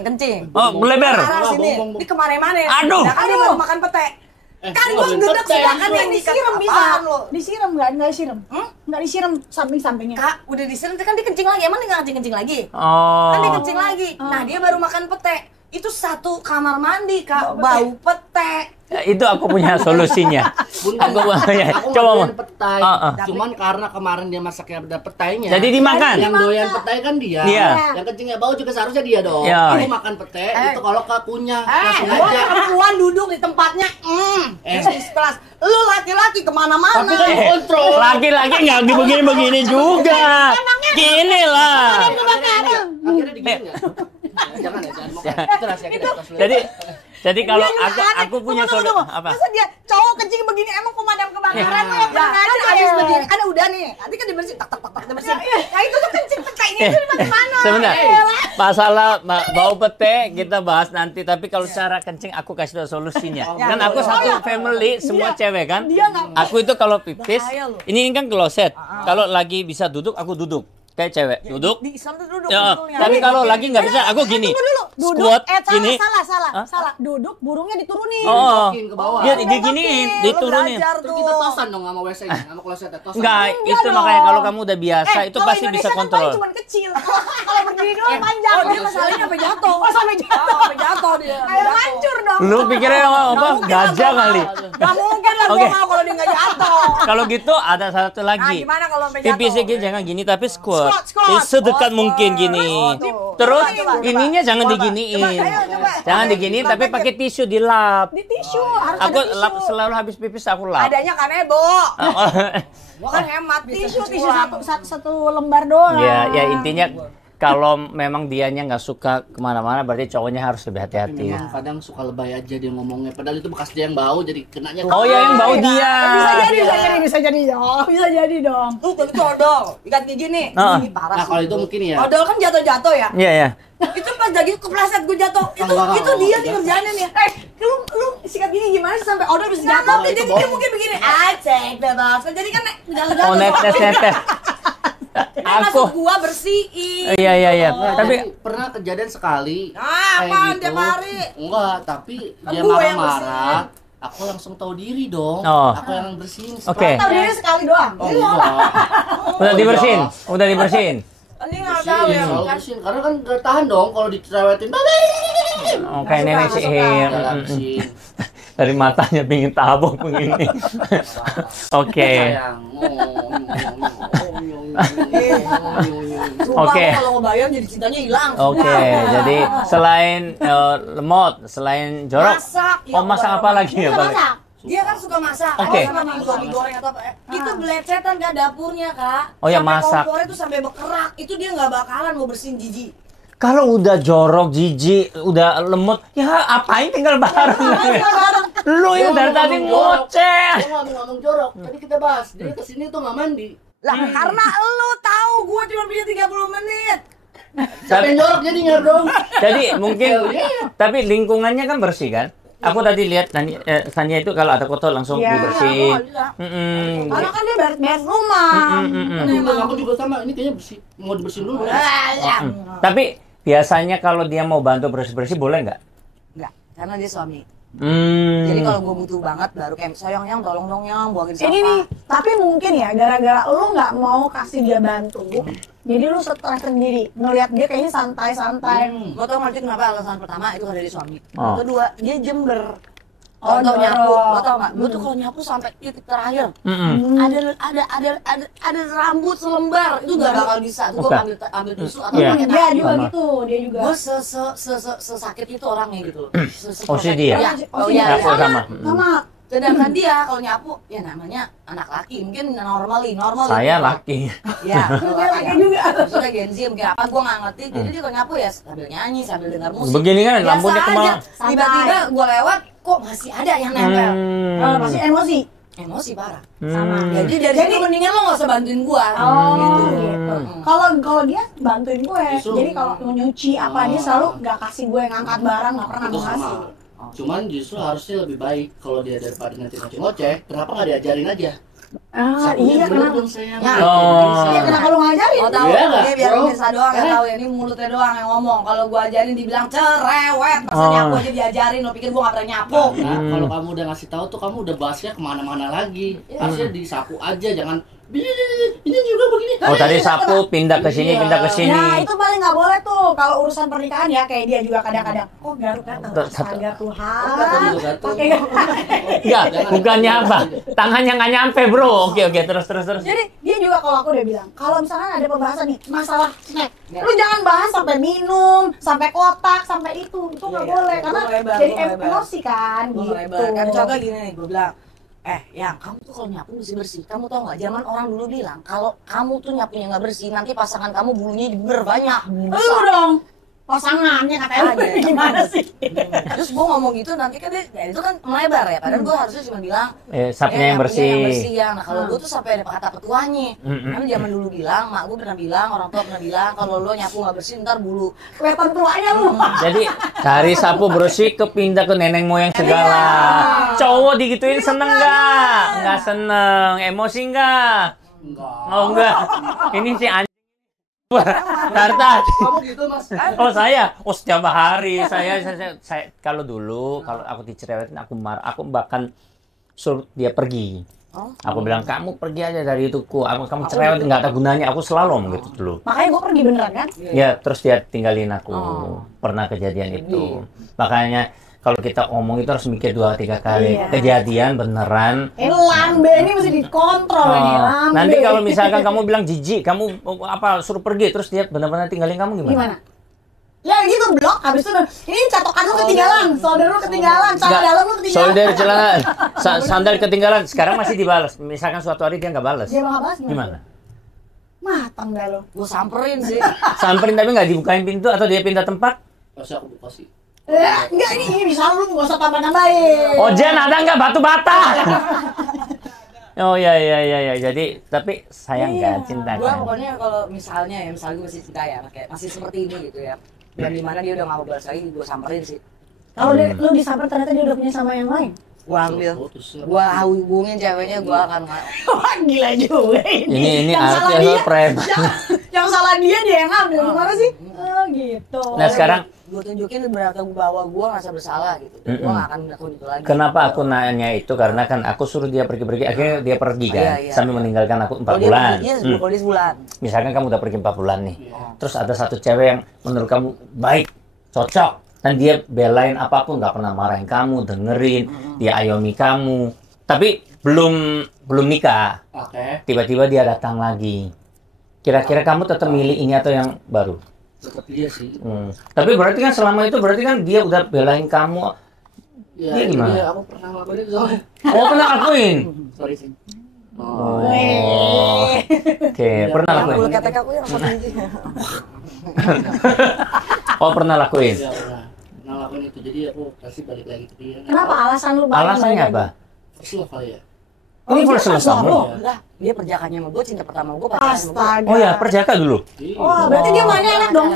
kencing. Oh, beleber. Arah sini. Bong. Ini kemana-mana. Aduh. Nah, kan dia baru makan pete. Kan lu gua nggak gedek pete, sedangkan lu. yang disiram bisa. Apaan lo? Disiram nggak disiram? Nggak disiram samping-sampingnya. Kak, udah disiram kan dia kencing lagi. Emang dia nggak kencing lagi? Oh. Kan dia kencing lagi. Nah, dia baru makan pete. Itu satu kamar mandi, Kak. Bau pete. Ya, itu aku punya solusinya. Bunten, Aku punya. aku Coba mau. doyan petai. Cuman karena kemarin dia masaknya ada petainya. Jadi dimakan. Yang doyan petai kan dia. Iya. Yang kencingnya bau juga seharusnya dia dong. Iya. Aku makan pete itu kalau kakunya langsung Gua aja. perempuan duduk di tempatnya. Di kelas. Lu laki-laki kemana-mana. Tapi kan kontrol. Laki-laki nggak begini-begini juga. Gini lah. Akhirnya digini nggak? Jangan ya, jangan. Itu rahasia kita. Jadi kalau Iya juga aneh. aku punya Tunggu, solusi tunggu. apa? Masa dia cowok kencing begini emang pemadam kebakaran lo yang Ya, pernah kan ada habis ya? berdiri, kan udah nih. Nanti kan dibersihin, tak dibersihin. Nah itu tuh kencing peta ini itu di mana? Sebentar, masalah bau pete kita bahas nanti. Tapi kalau secara kencing aku kasih tahu solusinya. Kan aku satu family semua cewek kan. Dia nggak- Aku itu kalau pipis, Bahaya lu. ini kan kloset. Kalau lagi bisa duduk, aku duduk. Kayak cewek, duduk. Di Islam tuh duduk. Ya, betulnya. tapi kalau lagi nggak bisa, aku gini. Tunggu dulu. Duduk. Squat gini. Salah. Duduk burungnya diturunin. Oh, Masukin ke bawah. dia diginiin, Lu diturunin. belajar Terus tuh. kita tosan dong sama WC-nya, sama klosetnya tosan. Enggak, itu dong. makanya kalau kamu udah biasa, itu kalau pasti Indonesia bisa kan kontrol. paling cuman kecil. Kalau berdiri doang panjang. Oh, dia masalahnya sampai jatuh. Oh, sampai jatuh. Sampai jatuh dia. Kayak hancur dong. Lu pikirnya apa? Gajah kali. Gak mungkin lah Oke. gua mau kalau dia nggak jatuh. Kalau gitu ada satu Nah, lagi. gimana kalau sampai jatuh? Pipisnya gini jangan gini tapi squat. Squat. Jadi sedekat Oh, mungkin squat. gini. Oh, tuh. Terus Coba, coba. ininya jangan Coba. diginiin. Coba, ayo, coba. Jangan Coba. diginiin Coba, tapi coba. pakai tisu dilap. Di tisu harus Aku ada tisu. lap selalu habis pipis aku lap. Adanya kan Ebo. Gua kan hemat Tisu pulang. satu lembar doang. Ya intinya kalau memang dianya nggak suka kemana-mana berarti cowoknya harus lebih hati-hati. Memang kadang suka lebay aja dia ngomongnya. Padahal itu bekas dia yang bau, jadi kenanya. Oh ya yang bau dia. Bisa jadi dong. Bisa jadi dong. Tuh, itu odol. Ikat gigi nih. Ah. Ini parah Nah sih. kalau itu mungkin ya. Odol kan jatuh-jatuh ya. Iya ya. Itu pas daging kepleset gue jatuh. Itu dia nih kerjaannya nih. Lu sikat gini gimana sih sampai odol bisa jatuh? Jadi dia mungkin begini. Cek bebas. Jadi kan jalan-jalan. Oh netes. Masuk Aku. gua bersihin. Iya. Nah, Tapi jadi pernah kejadian sekali. Ah, kayak apaan gitu. tiap hari? Enggak, tapi Kan dia gue yang marah-marah. aku langsung tahu diri dong. Oh. Aku yang bersihin. Oke. Tahu diri sekali doang. Oh, enggak. Udah dibersihin, udah dibersihin. Ini nggak tahu ya. Selalu bersihin karena kan gak tahan dong kalau dicerewetin. Oh, kayak nenek Masuk, sihir. Enggak bersihin. Dari matanya pingin tabok begini. Oke. Sayang. Sumpah, Oke. aku kalau ngebayang jadi cintanya hilang. Oke, jadi selain lemot, selain jorok, Masak. oh masak apa lagi ya, Bang? Masak. Dia kan suka masak. Oke. Ada sama mie goreng atau apa. Itu belecetan kan dapurnya, Kak. Oh ya, Sampai masak. kompornya tuh sampai bekerak. Itu dia nggak bakalan mau bersihin jijik. Kalau udah jorok, jijik, udah lemot, ya apain tinggal bareng? Lu yang dari tadi ngoceh. Gua nggak mau ngomong jorok. Tadi kita bahas dia kesini tuh nggak mandi. Lah, karena lu tahu gua cuma punya 30 menit. Siapa yang jorok jadinya dong? Jadi mungkin, Iya. tapi lingkungannya kan bersih kan? Aku tadi lihat Tania itu kalau ada kotor langsung Iya. dibersihin. Karena kan dia beres rumah. Memang aku juga sama. Ini kayaknya bersih. Mau dibersihin dulu. Tapi biasanya kalau dia mau bantu bersih-bersih boleh nggak? Enggak, karena dia suami. Jadi kalau gua butuh banget baru kayak sayang yang tolong dong yang buangin sampah. Ini nih, tapi mungkin ya gara-gara lu nggak mau kasih dia bantu, jadi lu stres sendiri. Ngelihat dia kayaknya santai-santai. Gua tau ngerti kenapa alasan pertama itu dari suami. Oh. Kedua, dia jember. Oh, Kalau nyapu, dorong. lo tau nggak? Gua tuh kalau nyapu sampai titik terakhir Mm-mm. ada rambut selembar itu nggak bakal bisa. Tuh Oke. gua ambil tusuk atau Iya. pakai Dia tangan. juga Sama. gitu, dia juga. Gue sesakit itu orangnya gitu. OCD ya? Oh iya. Aku sama. Sama. Sedangkan dia kalau nyapu, ya namanya anak laki, mungkin normal. Saya laki. Ya, Dia laki juga. Maksudnya Gen Z mungkin apa, gue nggak ngerti. Jadi dia kalau nyapu ya sambil nyanyi, sambil dengar musik. Begini kan Biasa lampunya aja. kemana? Tiba-tiba gue lewat, kok masih ada yang nempel. Pasti emosi. Emosi parah. Sama. Jadi dari situ mendingan lo nggak usah bantuin gue. Oh, Gitu. gitu. Kalau dia bantuin gue, Justru- jadi kalau mau nyuci apa dia selalu nggak kasih gue ngangkat barang, nggak pernah Itu gue sama. kasih. Cuman justru harusnya lebih baik kalau dia daripada nanti ngoceh, kenapa nggak diajarin aja? Ah, Sapunya iya bener kenapa? dong sayang. Ya. Oh. Iya kenapa lu ngajarin? Oh tahu, Iya nggak, dia biar bro? pemirsa doang yang tahu ya, ini mulutnya doang yang ngomong. Kalau gua ajarin dibilang cerewet, masa Oh. nyapu aja diajarin, lo pikir gua nggak pernah nyapu? Nah, kalau kamu udah ngasih tahu tuh kamu udah bahasnya kemana-mana lagi. Harusnya disapu aja, jangan ini juga begini. Oh tadi sapu pindah ke sini, Iya. pindah ke sini. Nah itu paling nggak boleh tuh kalau urusan pernikahan ya kayak dia juga kadang-kadang. Oh garuk kan? Astaga Tuhan. Pakai Enggak, bukannya apa? Tangannya nggak nyampe bro. Oke, terus. Jadi dia juga kalau aku udah bilang, kalau misalkan ada pembahasan nih masalah snack, lu jangan bahas sampai minum, sampai kotak, sampai itu nggak Iya, boleh iya, karena gua lebar, jadi gua lebar. emosi kan Gua gitu. lebar. Kan contoh gini nih, gua bilang, yang kamu tuh kalau nyapu bersih. Kamu tau nggak? Zaman orang dulu bilang, kalau kamu tuh nyapunya nggak bersih, nanti pasangan kamu bulunya berbanyak. Lu dong pasangannya katanya lu Iya. gimana sih? Terus gua ngomong gitu nanti kan dia, ya itu kan melebar ya. Padahal gua harusnya cuma bilang, Sapunya yang bersih. Yang bersih ya. Nah kalau gue tuh sampai ada kata petuanya. Karena zaman dulu bilang, mak gue pernah bilang, orang tua pernah bilang, kalau lo nyapu nggak bersih ntar bulu. Kelihatan tuanya lu. Jadi dari sapu bersih ke pindah ke nenek moyang segala. Cowok digituin seneng nggak? Nggak seneng. Emosi nggak? Enggak. Oh enggak. Ini si anjing. Tarta. Kamu gitu mas? Oh saya, setiap hari saya kalau dulu kalau aku dicerewetin aku marah, aku bahkan suruh dia pergi. Oh. Aku bilang kamu pergi aja dari hidupku, kamu cerewet nggak ada gunanya. Aku selalu ngomong gitu dulu. Makanya gue pergi beneran kan? Ya terus dia tinggalin aku. Pernah kejadian itu. Makanya kalau kita ngomong itu harus mikir 2-3 kali. Iya. Kejadian beneran. Lambe ini mesti dikontrol ini lambe. Nanti kalau misalkan kamu bilang jijik, kamu suruh pergi, terus dia benar-benar tinggalin kamu gimana? gimana? Ya gitu blok, habis itu ini catokan lu ketinggalan, solder lu ketinggalan, celana Nggak, dalam lu ketinggalan. solder celana, sandal ketinggalan. Sekarang masih dibalas. Misalkan suatu hari dia nggak balas, Dia bakal bahas gimana? Matang dah lu. Gue samperin sih. Samperin tapi nggak dibukain pintu atau dia pindah tempat? Pasti aku buka sih. Enggak ini bisa lu nggak usah tambah-tambahin. Oh Jen ada nggak batu bata? Oh ya. Jadi tapi sayang kan, cinta Gue kan. pokoknya kalau misalnya gue masih cinta ya, kayak masih seperti ini gitu ya. Dan dimana dia udah nggak mau balas lagi, gue samperin sih. Kalau lu disamper ternyata dia udah punya sama yang lain. Gue ambil. Putus. Gue hubungin ceweknya, gue akan Wah gila juga ini. Ini Yang salah arti dia, preman. yang salah dia yang ngambil gimana sih? Oh gitu. Nah sekarang gue tunjukin berarti bahwa gue ngerasa bersalah gitu. Gue gak akan ngelakuin itu lagi. Kenapa aku nanya itu? Karena kan aku suruh dia pergi-pergi, akhirnya dia pergi kan, sambil meninggalkan aku 4 bulan. Kalau dia sebulan. Misalkan kamu udah pergi 4 bulan nih, terus ada satu cewek yang menurut kamu baik, cocok, dan dia belain apapun, nggak pernah marahin kamu, dengerin, dia ayomi kamu, tapi belum nikah. Tiba-tiba dia datang lagi. Kira-kira kamu tetap milih ini atau yang baru? Tetap dia sih. Tapi berarti kan selama itu berarti kan dia udah belain kamu. Ya, Dia gimana? Iya, aku pernah ngelakuin itu soalnya. Oh, pernah lakuin? Sorry sih. Oh. Oke, pernah lakuin? Bulu ketek aku yang satu ini. Oh, pernah lakuin? Iya, pernah lakuin itu. Jadi aku kasih balik lagi ke dia. Kenapa alasan lu balik? Alasannya apa? First love kali ya. Ini first love kamu? Lah, dia perjakannya sama gue, cinta pertama gue pacaran sama gue. Astaga. Oh ya, perjaka dulu? Oh, berarti dia mainnya enak dong.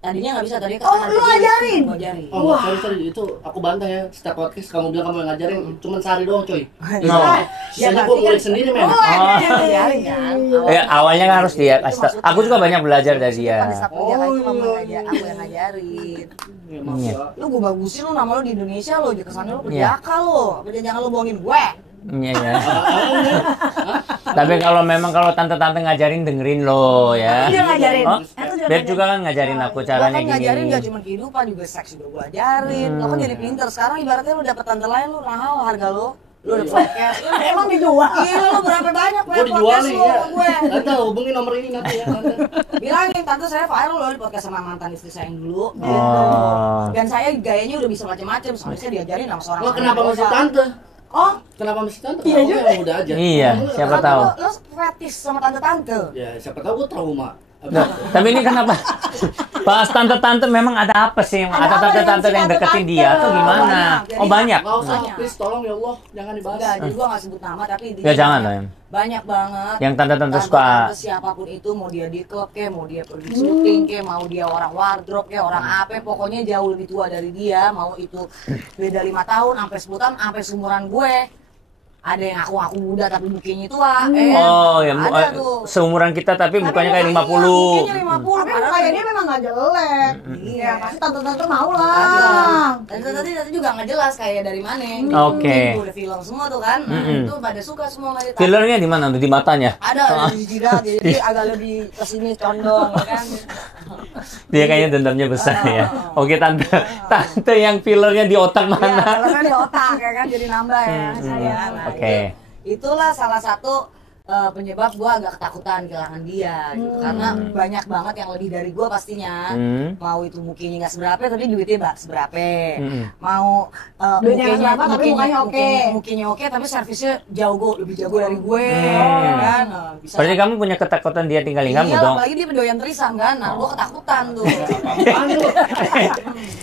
Tadinya nggak bisa, tadinya Oh, lu ngajarin? Gue ajarin. Oh, sorry, itu aku bantah ya. Setiap podcast kamu bilang kamu yang ngajarin, cuman sehari doang, coy. No. Sisanya aku ngulik sendiri, men. Ngajarin kan. Ya, awalnya kan harus dia kasih tahu. Aku juga banyak belajar dari dia. Pada saat perjaka itu kamu aku yang ngajarin. Ya, maaf ya. Lu gue bagusin lu nama lu di Indonesia lu, di kesannya lu perjaka lu. Apa jangan lu bohongin gue. Iya ya. Tapi kalau memang kalau tante-tante ngajarin dengerin lo ya. Dia ngajarin. Oh, Beb juga kan ngajarin aku caranya Gua kan ngajarin gini. gak cuma kehidupan, juga seks juga gue ajarin. Lo kan jadi pinter. Sekarang ibaratnya lu dapet tante lain, lu mahal harga lu. Lu udah podcast. Emang dijual. Iya, lu berapa banyak Gue dijualin lu ya. sama gue. Tante hubungin nomor ini nanti ya. Tante. Bilangin, tante saya viral loh di podcast sama mantan istri saya yang dulu. Oh. Dan saya gayanya udah bisa macam-macam. Soalnya saya diajarin sama seorang. Lo kenapa mesti tante? Oh, Kenapa mesti tante? Iya Kenapa juga. yang muda aja? Iya, siapa kenapa tahu. Lo fetish sama tante-tante. Ya, siapa tahu gue trauma. Nah, tapi ini kenapa? Pas tante-tante memang ada apa sih? Ada tante-tante yang deketin dia atau gimana? Banyak. Oh banyak. Gak usah, Banyak. please tolong ya Allah, jangan dibahas. Enggak, jadi gua nggak sebut nama tapi intinya Ya jangan banyak. lah. Em. Banyak banget. Yang tante-tante suka. Tante-tante siapapun itu, mau dia di klub kayak, mau dia pergi syuting kayak, mau dia orang wardrobe kayak, orang apa, pokoknya jauh lebih tua dari dia, mau itu beda 5 tahun, sampai 10 tahun, sampai seumuran gue. Ada yang aku muda tapi mukanya tua. Oh ya, ada tuh. seumuran kita tapi mukanya kayak 50. Mukanya 50. Tapi mukanya dia memang nggak jelek. Iya. Ya pasti tante-tante mau Ada. lah. Dan tadi juga nggak jelas kayak dari mana. Oke. Udah film semua tuh kan. Nah, itu pada suka semua sama dia. Fillernya di mana? Di matanya? Ada di jidat, jadi agak lebih kesini condong, ya kan? Dia kayaknya dendamnya besar ya. Oke tante, tante yang fillernya di otak Iya, mana? kalau kan di otak ya kan, jadi nambah ya. Saya. Nah, Oke. Itulah salah satu penyebab gue agak ketakutan kehilangan dia gitu. Karena banyak banget yang lebih dari gue pastinya. Mau itu mukanya nggak seberapa tapi duitnya seberapa. Mau Duitnya nggak seberapa, tapi mukanya oke. mukanya oke tapi servisnya lebih jago dari gue ya kan. Nah, bisa. Berarti kamu punya ketakutan dia tinggalin kamu Iya, dong? apalagi dia doyan trisam kan. Nah, gue ketakutan tuh.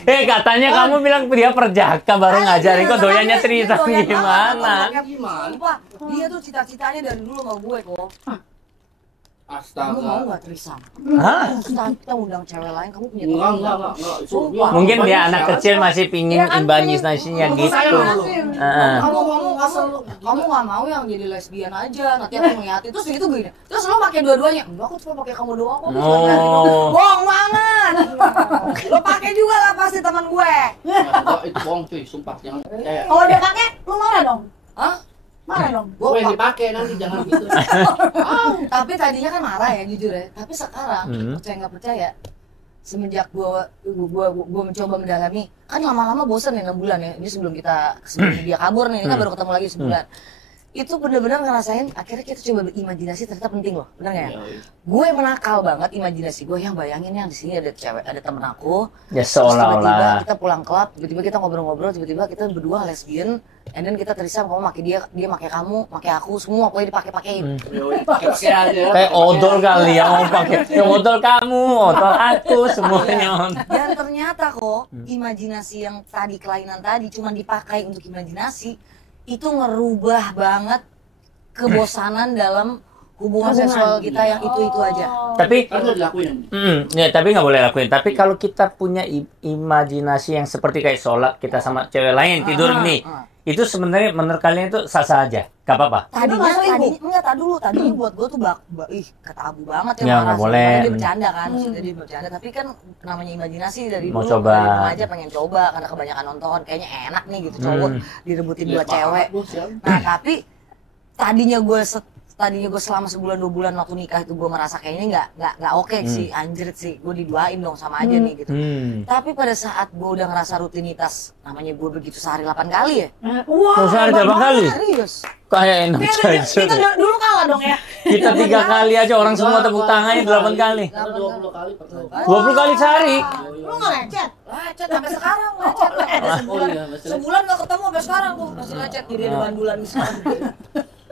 Katanya kamu bilang dia perjaka baru ngajarin kok doyannya trisam Dia doyan gimana? banget, Sumpah, dia tuh cita-citanya dari dulu sama gue kok. Lu mau Astaga. nggak trisam? Hah? Kita undang cewek lain, kamu punya Enggak, teman enggak. Itu Sumpah. Mungkin dia banyak anak syarat. kecil masih pingin imbanisinya gitu. Heeh. Kamu nggak mau yang jadi lesbian aja, nanti aku ngeliatin terus gitu gini. Terus lo pakai dua-duanya? Enggak, aku cuma pakai kamu doang kok. Oh. Bohong banget. Lo pakai juga lah pasti teman gue. Enggak, itu bohong cuy, sumpah. Jangan kayak Kalau dia pakai, lu marah dong. Hah? Marah dong. gue yang dipakai nanti jangan gitu. Tapi tadinya kan marah ya jujur ya. Tapi sekarang percaya nggak percaya, semenjak gua mencoba mendalami, kan lama-lama bosan ya 6 bulan ya. Ini sebelum dia kabur nih, ini kan baru ketemu lagi sebulan. Itu bener-bener ngerasain akhirnya kita coba berimajinasi ternyata penting loh, bener nggak ya? Gue menakal banget imajinasi gue, yang bayangin yang di sini ada cewek, ada temen aku. Ya Terus tiba-tiba seolah-olah. kita pulang klub, tiba-tiba kita ngobrol-ngobrol, tiba-tiba kita berdua lesbian, and then kita terisam, kamu pakai dia pakai kamu, pakai aku, semua pokoknya dipakai-pakein. Pakai aja. Kayak odol kali ya mau pakai. Yang odol kamu, odol aku, semuanya. Dan ternyata kok imajinasi yang tadi kelainan tadi cuma dipakai untuk imajinasi, itu ngerubah banget kebosanan dalam hubungan seksual kita yang itu aja. Tapi Kan lo dilakuin. ya tapi nggak boleh lakuin. Tapi kalau kita punya imajinasi yang seperti kayak sholat kita sama cewek lain tidur gini, itu sebenarnya menurut kalian itu sah-sah aja, gak apa-apa. Tadinya buat gue tuh kata Abu banget Ya, nggak boleh. Dia bercanda kan, maksudnya dia bercanda. Tapi kan namanya imajinasi dari Mau dulu, coba. dari remaja pengen coba karena kebanyakan nonton, kayaknya enak nih gitu cowok direbutin dua cewek. Nah tapi tadinya gue selama sebulan 2 bulan waktu nikah itu gue merasa kayaknya nggak oke sih, anjrit sih, gue diduain dong sama aja nih gitu. Tapi pada saat gue udah ngerasa rutinitas, namanya gue begitu sehari 8 kali ya. Mau sehari 8 kali? Serius. Kayak enak Kita saja. dulu kalah dong ya. Kita 3 kali aja orang semua tepuk tangannya 8 kali. 20 kali pernah. 20 kali sehari. Lu nggak lecet? Lecet sampai sekarang, lecet. Oh iya, masih Sebulan gak ketemu sampai sekarang tuh, masih lecet jadi ada bandulan misalnya.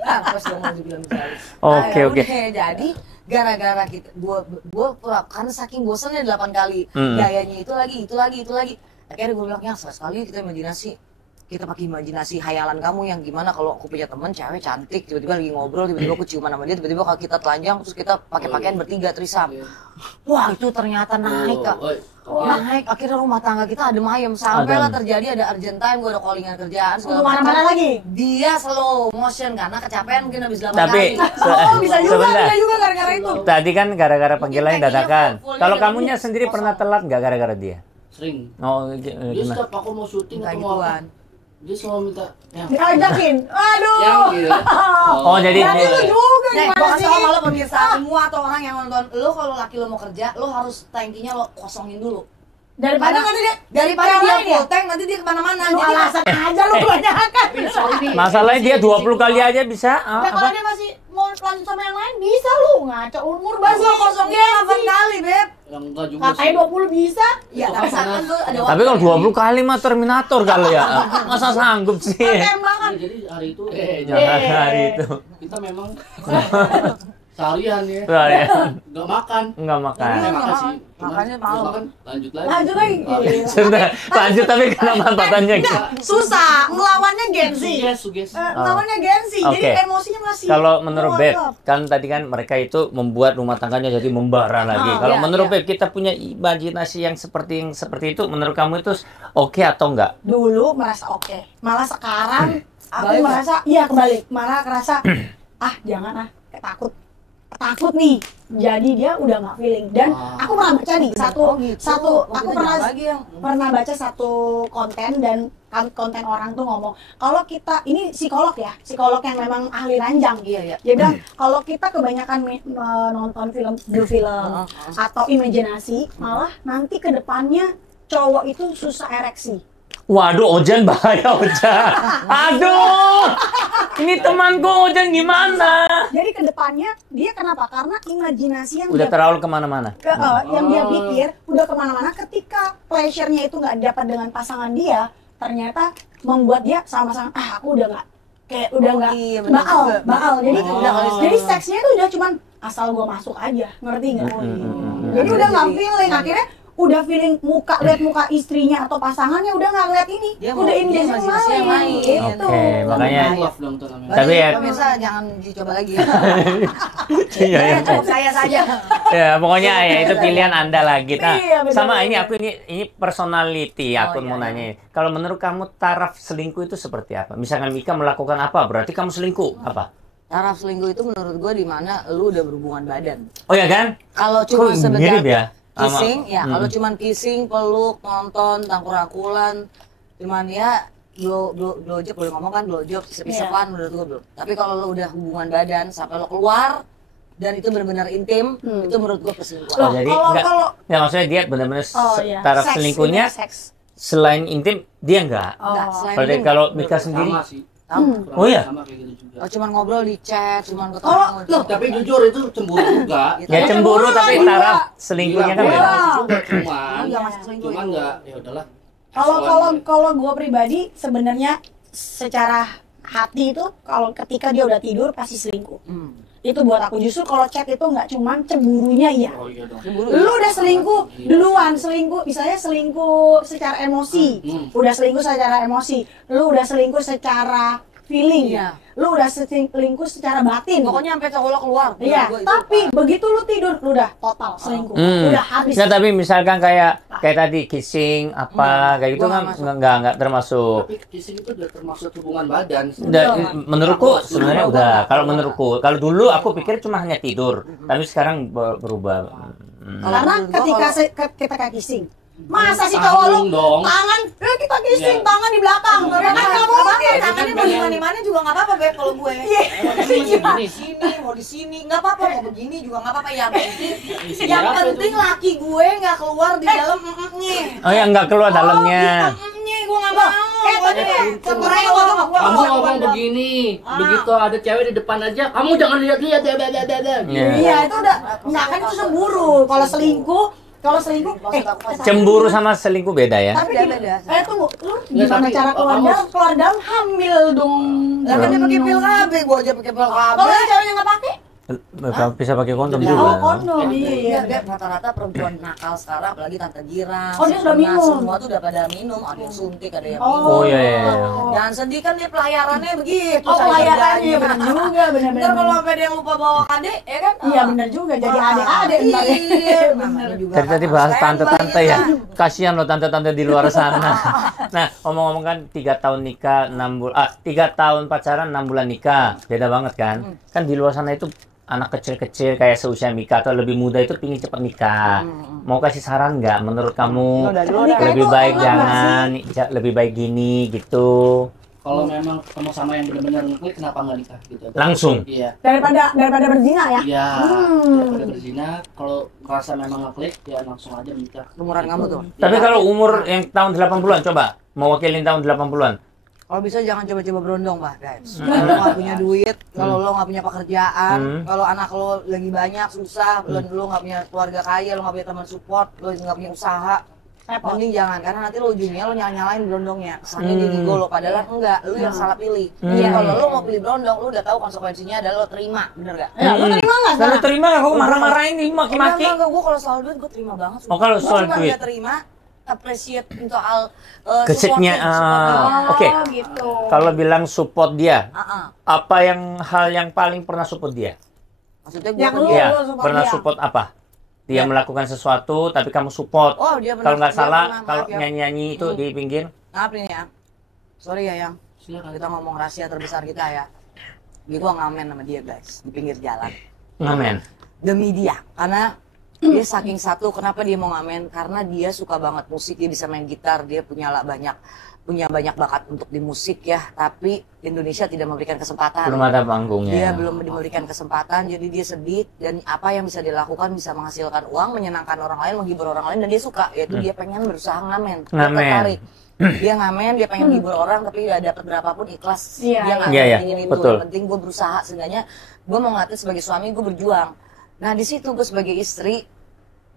Nah, pas dong mau dibilang misalnya. Oke, oke. Jadi gara-gara kita, gua karena saking bosannya 8 kali, gayanya itu lagi. Akhirnya gue bilang, ya sekali kita pakai imajinasi hayalan kamu yang gimana kalau aku punya teman cewek cantik, tiba-tiba lagi ngobrol, tiba-tiba aku ciuman sama dia, tiba-tiba kalau kita telanjang, terus kita pakai pakaian bertiga trisam. Wah itu ternyata naik kak. Naik, akhirnya rumah tangga kita adem ayem. Sampailah terjadi ada urgent time, gue ada callingan kerjaan segala Untuk mana-mana lagi? Dia slow motion karena kecapean mungkin habis 8 Tapi kali. Bisa juga gara-gara itu. tadi kan gara-gara panggilannya dadakan. Kalau kamunya sendiri pernah telat nggak gara-gara dia? sering. Oh, Dia gimana? setiap aku mau syuting Kayak atau mau apa, gituan. dia selalu minta yang Diajakin. Aduh. gitu. Oh, jadi Berarti lu juga Nek, gimana gua kasih sih? tau sama lo pemirsa semua atau orang yang nonton, lo kalau laki lo mau kerja, lo harus tankinya lo kosongin dulu. Daripada nanti dia Daripada yang dia lain ya? full tank nanti dia kemana-mana. Lu Jadi alasan aja lu kebanyakan. sorry nih. masalahnya dia 20 kali aja bisa. Nah, kalau dia masih mau lanjut sama yang lain bisa lu ngaco umur pas masih lo kosongin 8 kali, Beb. Yang enggak juga Katanya 20 bisa. Ya, tapi misalkan tuh ada Tapi kalau 20 kali mah Terminator kali ya. Masa sanggup sih? Tembakan. Jadi hari itu Jangan hari itu. kita memang seharian ya. Wah, ya. Enggak makan. Enggak makan. Iya. Makan sih. Cuman Makanya habis malam. makan lanjut lagi. Lanjut lagi. Sudah, lanjut tapi kenapa batannya gitu? Susah, ngelawannya gengsi. Suges. Ngelawannya gengsi. Jadi Oke. emosinya masih. Kalau menurut Beb, Mantap. kan tadi kan mereka itu membuat rumah tangganya jadi membara lagi. Kalau iya, menurut iya. Beb, kita punya imajinasi yang seperti itu, menurut kamu itu oke atau enggak? Dulu merasa oke. Malah sekarang aku Balik, merasa iya kebalik. Malah kerasa jangan kayak takut nih. Jadi dia udah nggak feeling. Dan aku pernah baca nih aku pernah baca satu konten dan konten orang tuh ngomong kalau kita ini psikolog yang memang ahli ranjang. Iya. Dia bilang kalau kita kebanyakan nonton film atau imajinasi, malah nanti ke depannya cowok itu susah ereksi. Waduh, Ojan bahaya, Ojan. Aduh, ini temanku Ojan gimana? Jadi ke depannya dia kenapa? Karena imajinasi yang Udah dia terlalu kemana-mana. yang dia pikir udah kemana-mana. Ketika pleasure-nya itu nggak dapat dengan pasangan dia, ternyata membuat dia sama-sama aku udah nggak kayak udah nggak iya, bener juga. baal. Jadi Oh. jadi seksnya itu udah cuman asal gua masuk aja, ngerti nggak? Jadi udah nggak feeling, akhirnya udah feeling lihat muka istrinya atau pasangannya udah nggak ngeliat ini, Dia mau- udah dia imajinasi imajinasi yang main. gitu. Oke, makanya Love dong tuh namanya. Tapi ya- pemirsa jangan dicoba lagi. Iya, iya. Cukup saya saja. Ya, pokoknya ya itu pilihan Anda lah kita. Iya, betul, Sama betul. ini aku ini personality aku mau nanya. Kalau menurut kamu taraf selingkuh itu seperti apa? Misalkan Mika melakukan apa, berarti kamu selingkuh apa? Taraf selingkuh itu menurut gue di mana lu udah berhubungan badan. Oh ya kan? Kalau Kok cuma sekedar mirip ya? kissing, ya kalau cuman kissing, peluk, nonton, tangkurakulan, cuman ya blowjob boleh ngomong kan blowjob, isep-isepan menurut gue belum. Tapi kalau lo udah hubungan badan sampai lo keluar dan itu benar-benar intim, itu menurut gue perselingkuhan. Oh, jadi kalau- ya maksudnya dia benar-benar taraf Seks, selingkuhnya ini seks. selain intim dia enggak. Enggak, selain Kalau itu kalau Mika sendiri, Sama sih. Oh iya? Sama kayak gitu juga. oh, cuman ngobrol di chat, cuman ketemu. Tapi jujur itu cemburu juga. ya cemburu tapi taraf selingkuhnya kan beda. Cuman Enggak masuk selingkuh. cuman enggak ya udahlah. Kalau gue pribadi sebenarnya secara hati itu kalau ketika dia udah tidur pasti selingkuh. Itu buat aku justru kalau chat itu nggak cuman cemburunya iya. Oh iya dong. Lu udah selingkuh duluan, misalnya selingkuh secara emosi, udah selingkuh secara emosi, lu udah selingkuh secara feeling. Iya. Lu udah selingkuh secara batin. Pokoknya sampai cowok lo keluar. Iya, Gua itu, tapi begitu lu tidur lu udah total selingkuh. Udah habis. Nggak, tapi misalkan kayak tadi kissing apa kayak gitu Gua kan nggak nggak termasuk. Tapi kissing itu udah termasuk hubungan badan. Menurutku sebenarnya udah. Kalau menurutku, kalau dulu aku pikir cuma hanya tidur, tapi sekarang berubah. Karena menurut gua ketika kita kissing, masa sih cowok lu Tanggung dong. tangan, kita kissing Iya. tangan di belakang, ya kan nggak mungkin. tangannya mau di mana-mana juga nggak apa-apa, Beb, kalau gue. Gini. Di sini, mau di sini, nggak apa-apa, mau begini juga nggak apa-apa. Yang Isi yang apa penting itu? laki gue nggak keluar di dalam nya. Oh ya, nggak keluar dalamnya. Nya gue nggak mau. tadi Cerai lo tuh gua Kamu nggak mau. ngomong begini, begitu ada cewek di depan aja, kamu jangan lihat-lihat ya. Iya. Iya, itu udah, nah kan itu cemburu. Kalau selingkuh, Cemburu sama selingkuh beda ya. tapi Beda. tunggu, lu gimana tapi, cara keluar dalam hamil dong? Lah kan dia pakai pil KB, gue aja pakai pil KB. Kalau yang ceweknya nggak pakai? Bisa pakai kondom Oh, juga. kondom, iya. Iya, Beb, rata-rata perempuan nakal sekarang, apalagi Tante Girang. Oh, dia sudah minum. Semua tuh udah pada minum, ada yang suntik, ada yang minum. Oh iya iya. Jangan sedih kan dia pelayarannya begitu. Oh, saya pelayarannya kerjanya. benar juga, Ntar benar-benar. kalau sampai dia lupa bawa kade, ya kan? Iya benar juga, jadi adik-adik ntar ya. Iya, namanya juga Tadi kan bahas harus tante-tante standby, ya. kan? Kasihan loh tante-tante di luar sana. Nah, ngomong-ngomong kan 3 tahun nikah, 3 tahun pacaran, 6 bulan nikah. Beda banget kan? Kan di luar sana itu anak kecil-kecil kayak seusia Mika atau lebih muda itu pingin cepat nikah. Mau kasih saran nggak? Menurut kamu Nikah lebih itu baik enak jangan, lebih baik gini gitu. Kalau memang ketemu sama yang benar-benar ngeklik, kenapa nggak nikah gitu? Langsung. Iya. Daripada berzina ya. Iya. Daripada berzina, kalau merasa memang ngeklik, ya langsung aja nikah. Umuran kamu tuh. Tapi kalau umur yang tahun 80-an coba mau wakilin tahun 80-an. Kalau bisa jangan coba-coba berondong, Pak, guys. Kalau lo nggak punya duit, kalau lo nggak punya pekerjaan, kalau anak lo lagi banyak susah, lo nggak punya keluarga kaya, lo nggak punya teman support, lo nggak punya usaha, mending jangan, karena nanti lo ujungnya lo nyalain berondongnya. Kesannya dia gigo lo, padahal enggak, lo yang salah pilih. Jadi kalau lo mau pilih berondong, lo udah tahu konsekuensinya adalah lo terima, bener gak? Ya, lu terima nggak? Kalau terima aku marah-marahin nih maki-maki. Enggak, gue kalau soal duit gue terima banget. Oh, kalau soal Gua cuma duit. nggak terima, appreciate soal Kesetnya, oke. Gitu. Kalau bilang support dia, Heeh. apa hal yang paling pernah support dia? Maksudnya gue Yang kan lu- dia. Iya, support pernah dia. support apa? Dia melakukan sesuatu tapi kamu support. Oh, dia pernah. Kalau nggak dia salah, pernah, kalau maaf ya. nyanyi-nyanyi itu di pinggir. Maaf nih ya. Sorry ya, Yang. Silakan. Kita ngomong rahasia terbesar kita ya. Gue ngamen sama dia, guys, di pinggir jalan. Ngamen. Demi dia, karena dia saking satu, kenapa dia mau ngamen? Karena dia suka banget musik, dia bisa main gitar, dia punya banyak bakat untuk di musik ya, tapi Indonesia tidak memberikan kesempatan. Belum ada panggungnya. Dia belum diberikan kesempatan, jadi dia sedih, dan apa yang bisa dilakukan bisa menghasilkan uang, menyenangkan orang lain, menghibur orang lain, dan dia suka, yaitu dia pengen berusaha ngamen. Dia Ngamen. tertarik. Dia ngamen, dia pengen hibur orang, tapi gak dapat berapapun ikhlas. Iya, Dia nggak iya, iya, pentingin itu. betul. Yang penting gue berusaha, seenggaknya gue mau ngatain sebagai suami, gue berjuang. Nah di situ gue sebagai istri,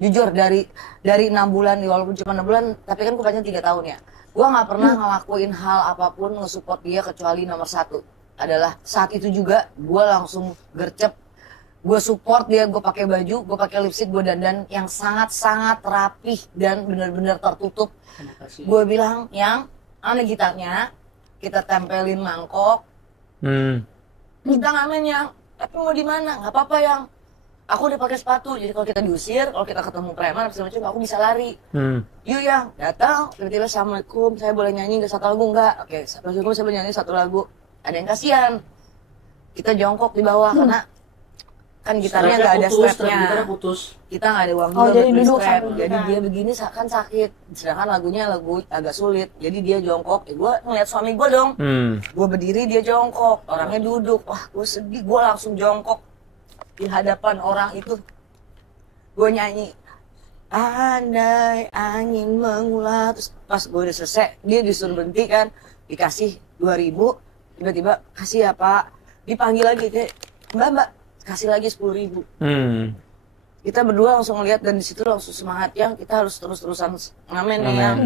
jujur dari 6 bulan, walaupun cuma 6 bulan, tapi kan gue pacaran 3 tahun ya. Gue nggak pernah ngelakuin hal apapun nge-support dia kecuali nomor 1 adalah saat itu juga gue langsung gercep, gue support dia, gue pakai baju, gue pakai lipstick, gue dandan yang sangat-sangat rapih dan benar-benar tertutup. Terima kasih. Gue bilang, yang mana gitarnya, kita tempelin mangkok, kita ngamen yang, tapi mau di mana? Nggak apa-apa yang. Aku udah pakai sepatu, jadi kalau kita diusir, kalau kita ketemu preman, segala macam, aku bisa lari. Yuk yang datang, tiba-tiba assalamualaikum, saya boleh nyanyi nggak satu lagu nggak? Oke, assalamualaikum, saya boleh nyanyi 1 lagu. Ada yang kasihan, kita jongkok di bawah karena kan gitarnya nggak ada strapnya. Gitarnya putus. Kita nggak ada uang Oh, juga jadi buat beli duduk strap. sambil Jadi gitar. dia begini kan sakit, sedangkan lagunya lagu agak sulit. Jadi dia jongkok, gue ngeliat suami gue dong. Gue berdiri, dia jongkok, orangnya duduk. Wah, gue sedih, gue langsung jongkok di hadapan orang itu. Gue nyanyi, andai angin mengulat. Terus pas gue udah selesai, dia disuruh berhenti kan, dikasih 2.000, tiba-tiba kasih ya Pak, dipanggil lagi kayak mbak kasih lagi 10.000. Kita berdua langsung ngeliat, dan di situ langsung semangat yang kita harus terus-terusan ngamen ya. Yang.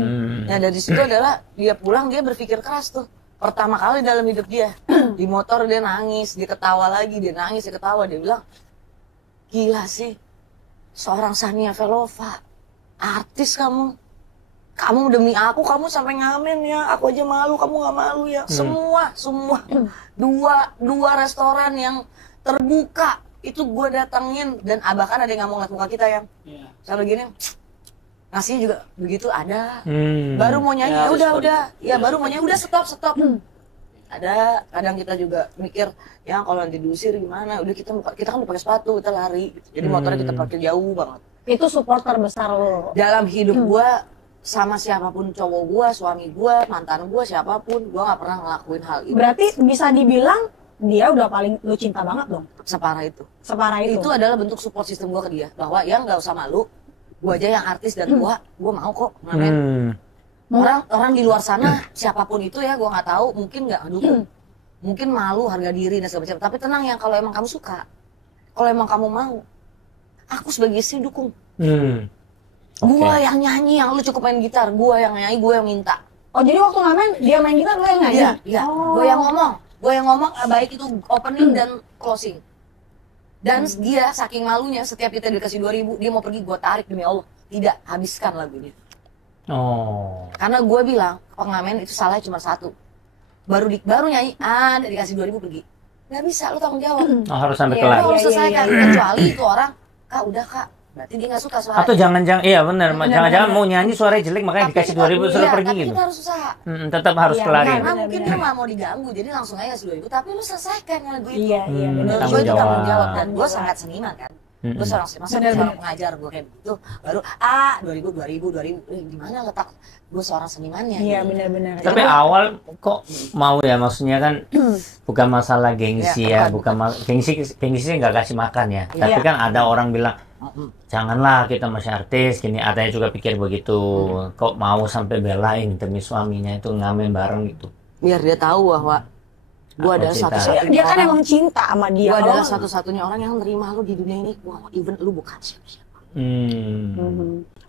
Nah dari situ adalah dia pulang, dia berpikir keras tuh. Pertama kali dalam hidup dia di motor dia nangis, dia ketawa lagi, dia nangis, dia ketawa, dia bilang, gila sih, seorang Sania Velova, artis kamu, kamu demi aku, kamu sampai ngamen ya, aku aja malu, kamu nggak malu ya. Semua dua restoran yang terbuka itu gue datengin, dan bahkan ada yang nggak mau ngeliat muka kita yang selalu gini, ngasihnya juga begitu ada. Baru mau nyanyi ya udah ya, baru mau nyanyi udah stop. Ada kadang kita juga mikir ya kalau nanti diusir gimana, udah kita kan udah pakai sepatu, kita lari gitu. Jadi motornya kita parkir jauh banget. Itu support terbesar lo Dalam hidup gua sama siapapun, cowok gua, suami gua, mantan gua, siapapun, gua nggak pernah ngelakuin hal itu. berarti bisa dibilang dia udah paling lu cinta banget dong, Separah itu. separah itu. Itu adalah bentuk support system gua ke dia, bahwa ya nggak usah malu, gua aja yang artis dan gua mau kok ngamen. Orang di luar sana siapapun itu ya, gua nggak tahu, mungkin nggak dukung, mungkin malu, harga diri dan segala macam. Tapi tenang ya, kalau emang kamu suka, kalau emang kamu mau, aku sebagai istri dukung. Gua yang nyanyi, yang lu cukup main gitar, gua yang nyanyi, gua yang minta. Oh jadi waktu ngamen dia main gitar lu yang nyanyi? Iya. Gua yang ngomong, baik itu opening dan closing. Dan dia saking malunya, setiap kita dikasih 2.000, dia mau pergi, gua tarik demi Allah, tidak habiskan lagunya. Karena gue bilang pengamen itu salahnya cuma satu, baru nyanyi dikasih 2.000 pergi, nggak bisa, lu tanggung jawab. Harus sampai Lu kelar. harus selesaikan. Kecuali itu orang, kak udah kak, berarti dia nggak suka suara. Atau jangan-jangan, iya benar, jangan-jangan mau nyanyi suaranya jelek makanya dikasih 2.000 suruh pergi tapi gitu. kita harus usaha. Tetap harus kelarin. Karena mungkin dia nggak mau diganggu, jadi langsung aja kasih 2.000, tapi lu selesaikan yang lagu itu. Iya benar. Gue itu tanggung jawab. jawab, dan gue sangat seniman kan. Gue seorang seniman, seorang pengajar, gue kayak begitu. Baru 2.000, gimana letak gue seorang senimannya. Iya benar-benar. Tapi awal kok mau ya, maksudnya kan bukan masalah gengsi ya, bukan gengsi nggak kasih makan ya. Tapi kan ada orang bilang janganlah, kita masih artis gini, ada yang juga pikir begitu. Kok mau sampai belain demi suaminya itu ngamen bareng gitu. Biar dia tahu bahwa gue adalah cinta. satu-satunya Dia kan orang, emang cinta sama dia. gue adalah Kalau- satu-satunya orang yang nerima lu di dunia ini, even lu bukan siapa-siapa.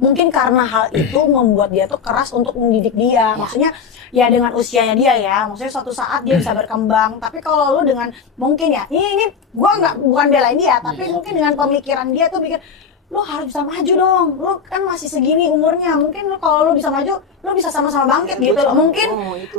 Mungkin karena hal itu membuat dia tuh keras untuk mendidik dia. Maksudnya ya dengan usianya dia ya, maksudnya suatu saat dia bisa berkembang. Tapi kalau lu dengan mungkin ya, ini gua bukan belain dia, tapi mungkin dengan pemikiran dia tuh pikir lu harus bisa maju dong. Lu kan masih segini umurnya. Mungkin lu kalau lu bisa maju, lu bisa sama-sama bangkit gitu loh. Mungkin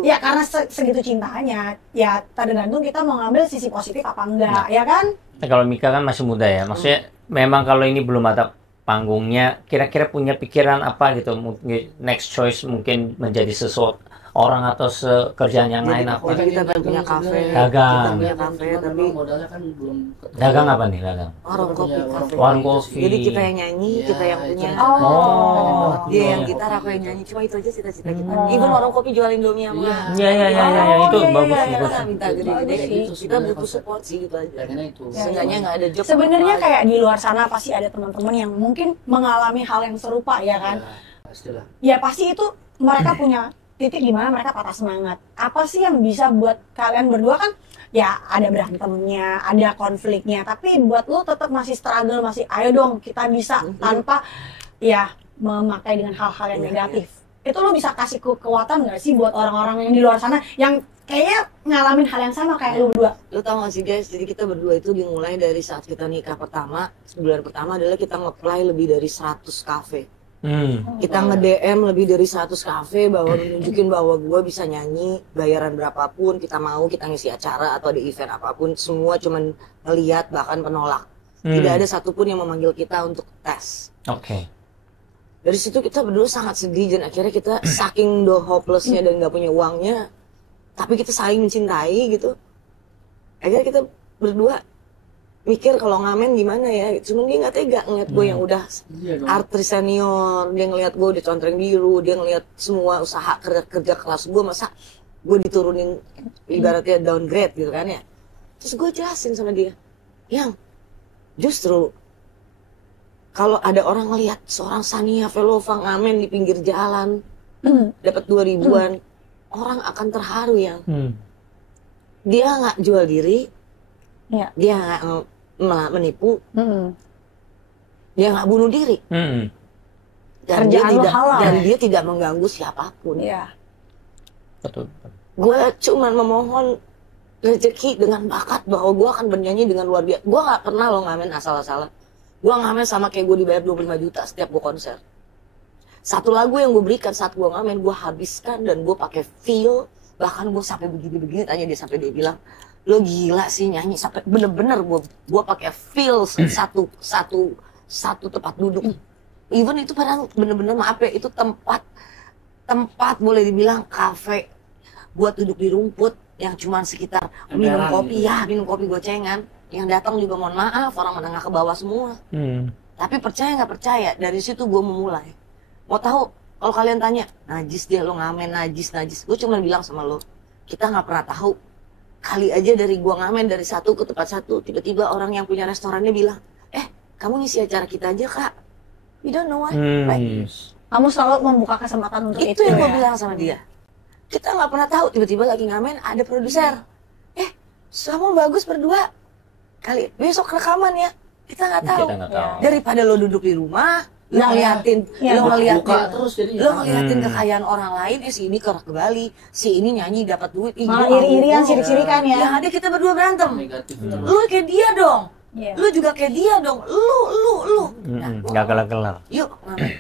ya karena segitu cintanya. Ya tergantung kita mau ngambil sisi positif apa enggak, ya kan? Nah, kalau Mika kan masih muda ya, maksudnya memang kalau ini belum ada panggungnya, kira-kira punya pikiran apa gitu, mungkin next choice mungkin menjadi sesuatu orang atau kerjaan yang lain apa? Jadi kita pengen punya kafe, Dagang. kita punya kafe, tapi modalnya kan belum Dagang apa nih dagang? warung kopi kafe. Warung kopi. Jadi kita yang nyanyi, kita yang punya. Oh. Dia yang gitar, aku yang nyanyi. Cuma itu aja cita-cita kita. Even warung kopi jual Indomie sama. Iya, itu bagus Kita bagus. nggak minta gede-gede sih. Kita butuh support sih gitu aja. pengennya itu. Seenggaknya nggak ada job. Sebenarnya kayak di luar sana pasti ada teman-teman yang mungkin mengalami hal yang serupa ya kan. Pastilah. Ya pasti itu mereka punya titik di mana mereka patah semangat. Apa sih yang bisa buat kalian berdua kan? Ya ada berantemnya, ada konfliknya, tapi buat lo tetap masih struggle, masih ayo dong kita bisa tanpa ya memakai dengan hal-hal yang negatif. Itu lo bisa kasih kekuatan nggak sih buat orang-orang yang di luar sana yang kayaknya ngalamin hal yang sama kayak lo berdua? Lo tau gak sih guys, jadi kita berdua itu dimulai dari saat kita nikah pertama. Sebulan pertama adalah kita nge-apply lebih dari 100 kafe. Kita nge-DM lebih dari 100 kafe bahwa nunjukin bahwa gue bisa nyanyi, bayaran berapapun, kita mau, kita ngisi acara atau ada event apapun, semua cuman ngeliat bahkan penolak. Tidak ada satupun yang memanggil kita untuk tes. Oke. Dari situ kita berdua sangat sedih dan akhirnya kita saking hopelessnya dan gak punya uangnya, tapi kita saling mencintai gitu. Akhirnya kita berdua mikir kalau ngamen gimana ya, cuman dia nggak tega ngeliat gue yang udah artis senior, dia ngeliat gue udah contreng biru, dia ngeliat semua usaha kerja kelas gue, masa gue diturunin ibaratnya downgrade gitu kan ya. Terus gue jelasin sama dia, yang justru kalau ada orang ngeliat seorang Sania Velova ngamen di pinggir jalan dapat 2.000-an, orang akan terharu yang dia nggak jual diri, dia nggak menipu, dia nggak bunuh diri, dan dia tidak mengganggu siapapun. Iya. Betul. Gue cuma memohon rezeki dengan bakat bahwa gue akan bernyanyi dengan luar biasa. Gue nggak pernah lo ngamen asal-asalan. Gue ngamen sama kayak gue dibayar 25 juta setiap gue konser. Satu lagu yang gue berikan saat gue ngamen, gue habiskan dan gue pakai feel. Bahkan gue sampai begini-begini, tanya dia sampai dia bilang, lo gila sih nyanyi sampai bener-bener gue pakai feel satu tempat duduk. Even itu padahal bener-bener maaf ya, itu tempat boleh dibilang kafe buat duduk di rumput yang cuma sekitar minum kopi gocengan. Yang datang juga mohon maaf orang menengah ke bawah semua. Tapi percaya nggak percaya, dari situ gue memulai. Mau tahu, kalau kalian tanya, najis dia lo ngamen, najis. Gue cuma bilang sama lo, kita nggak pernah tahu. Kali aja dari gue ngamen dari satu ke tempat satu, tiba-tiba orang yang punya restorannya bilang, kamu ngisi acara kita aja kak. We don't know why. Right? Kamu selalu membuka kesempatan untuk itu Yang gue ya? bilang sama dia. Kita nggak pernah tahu, tiba-tiba lagi ngamen ada produser. Kamu bagus berdua. Kali besok rekaman ya. Kita nggak tahu. Kita nggak tahu. Daripada lo duduk di rumah, lo ngeliatin, Buka terus jadi lo ngeliatin kekayaan orang lain, si ini ke Bali, si ini nyanyi dapat duit, Malah iri-irian, sirik-sirikan ya. Yang ada kita berdua berantem. negatif. Lu kayak dia dong. Iya. Lu juga kayak dia dong. Lu. Nah, Nggak kelar-kelar. yuk, ngamen.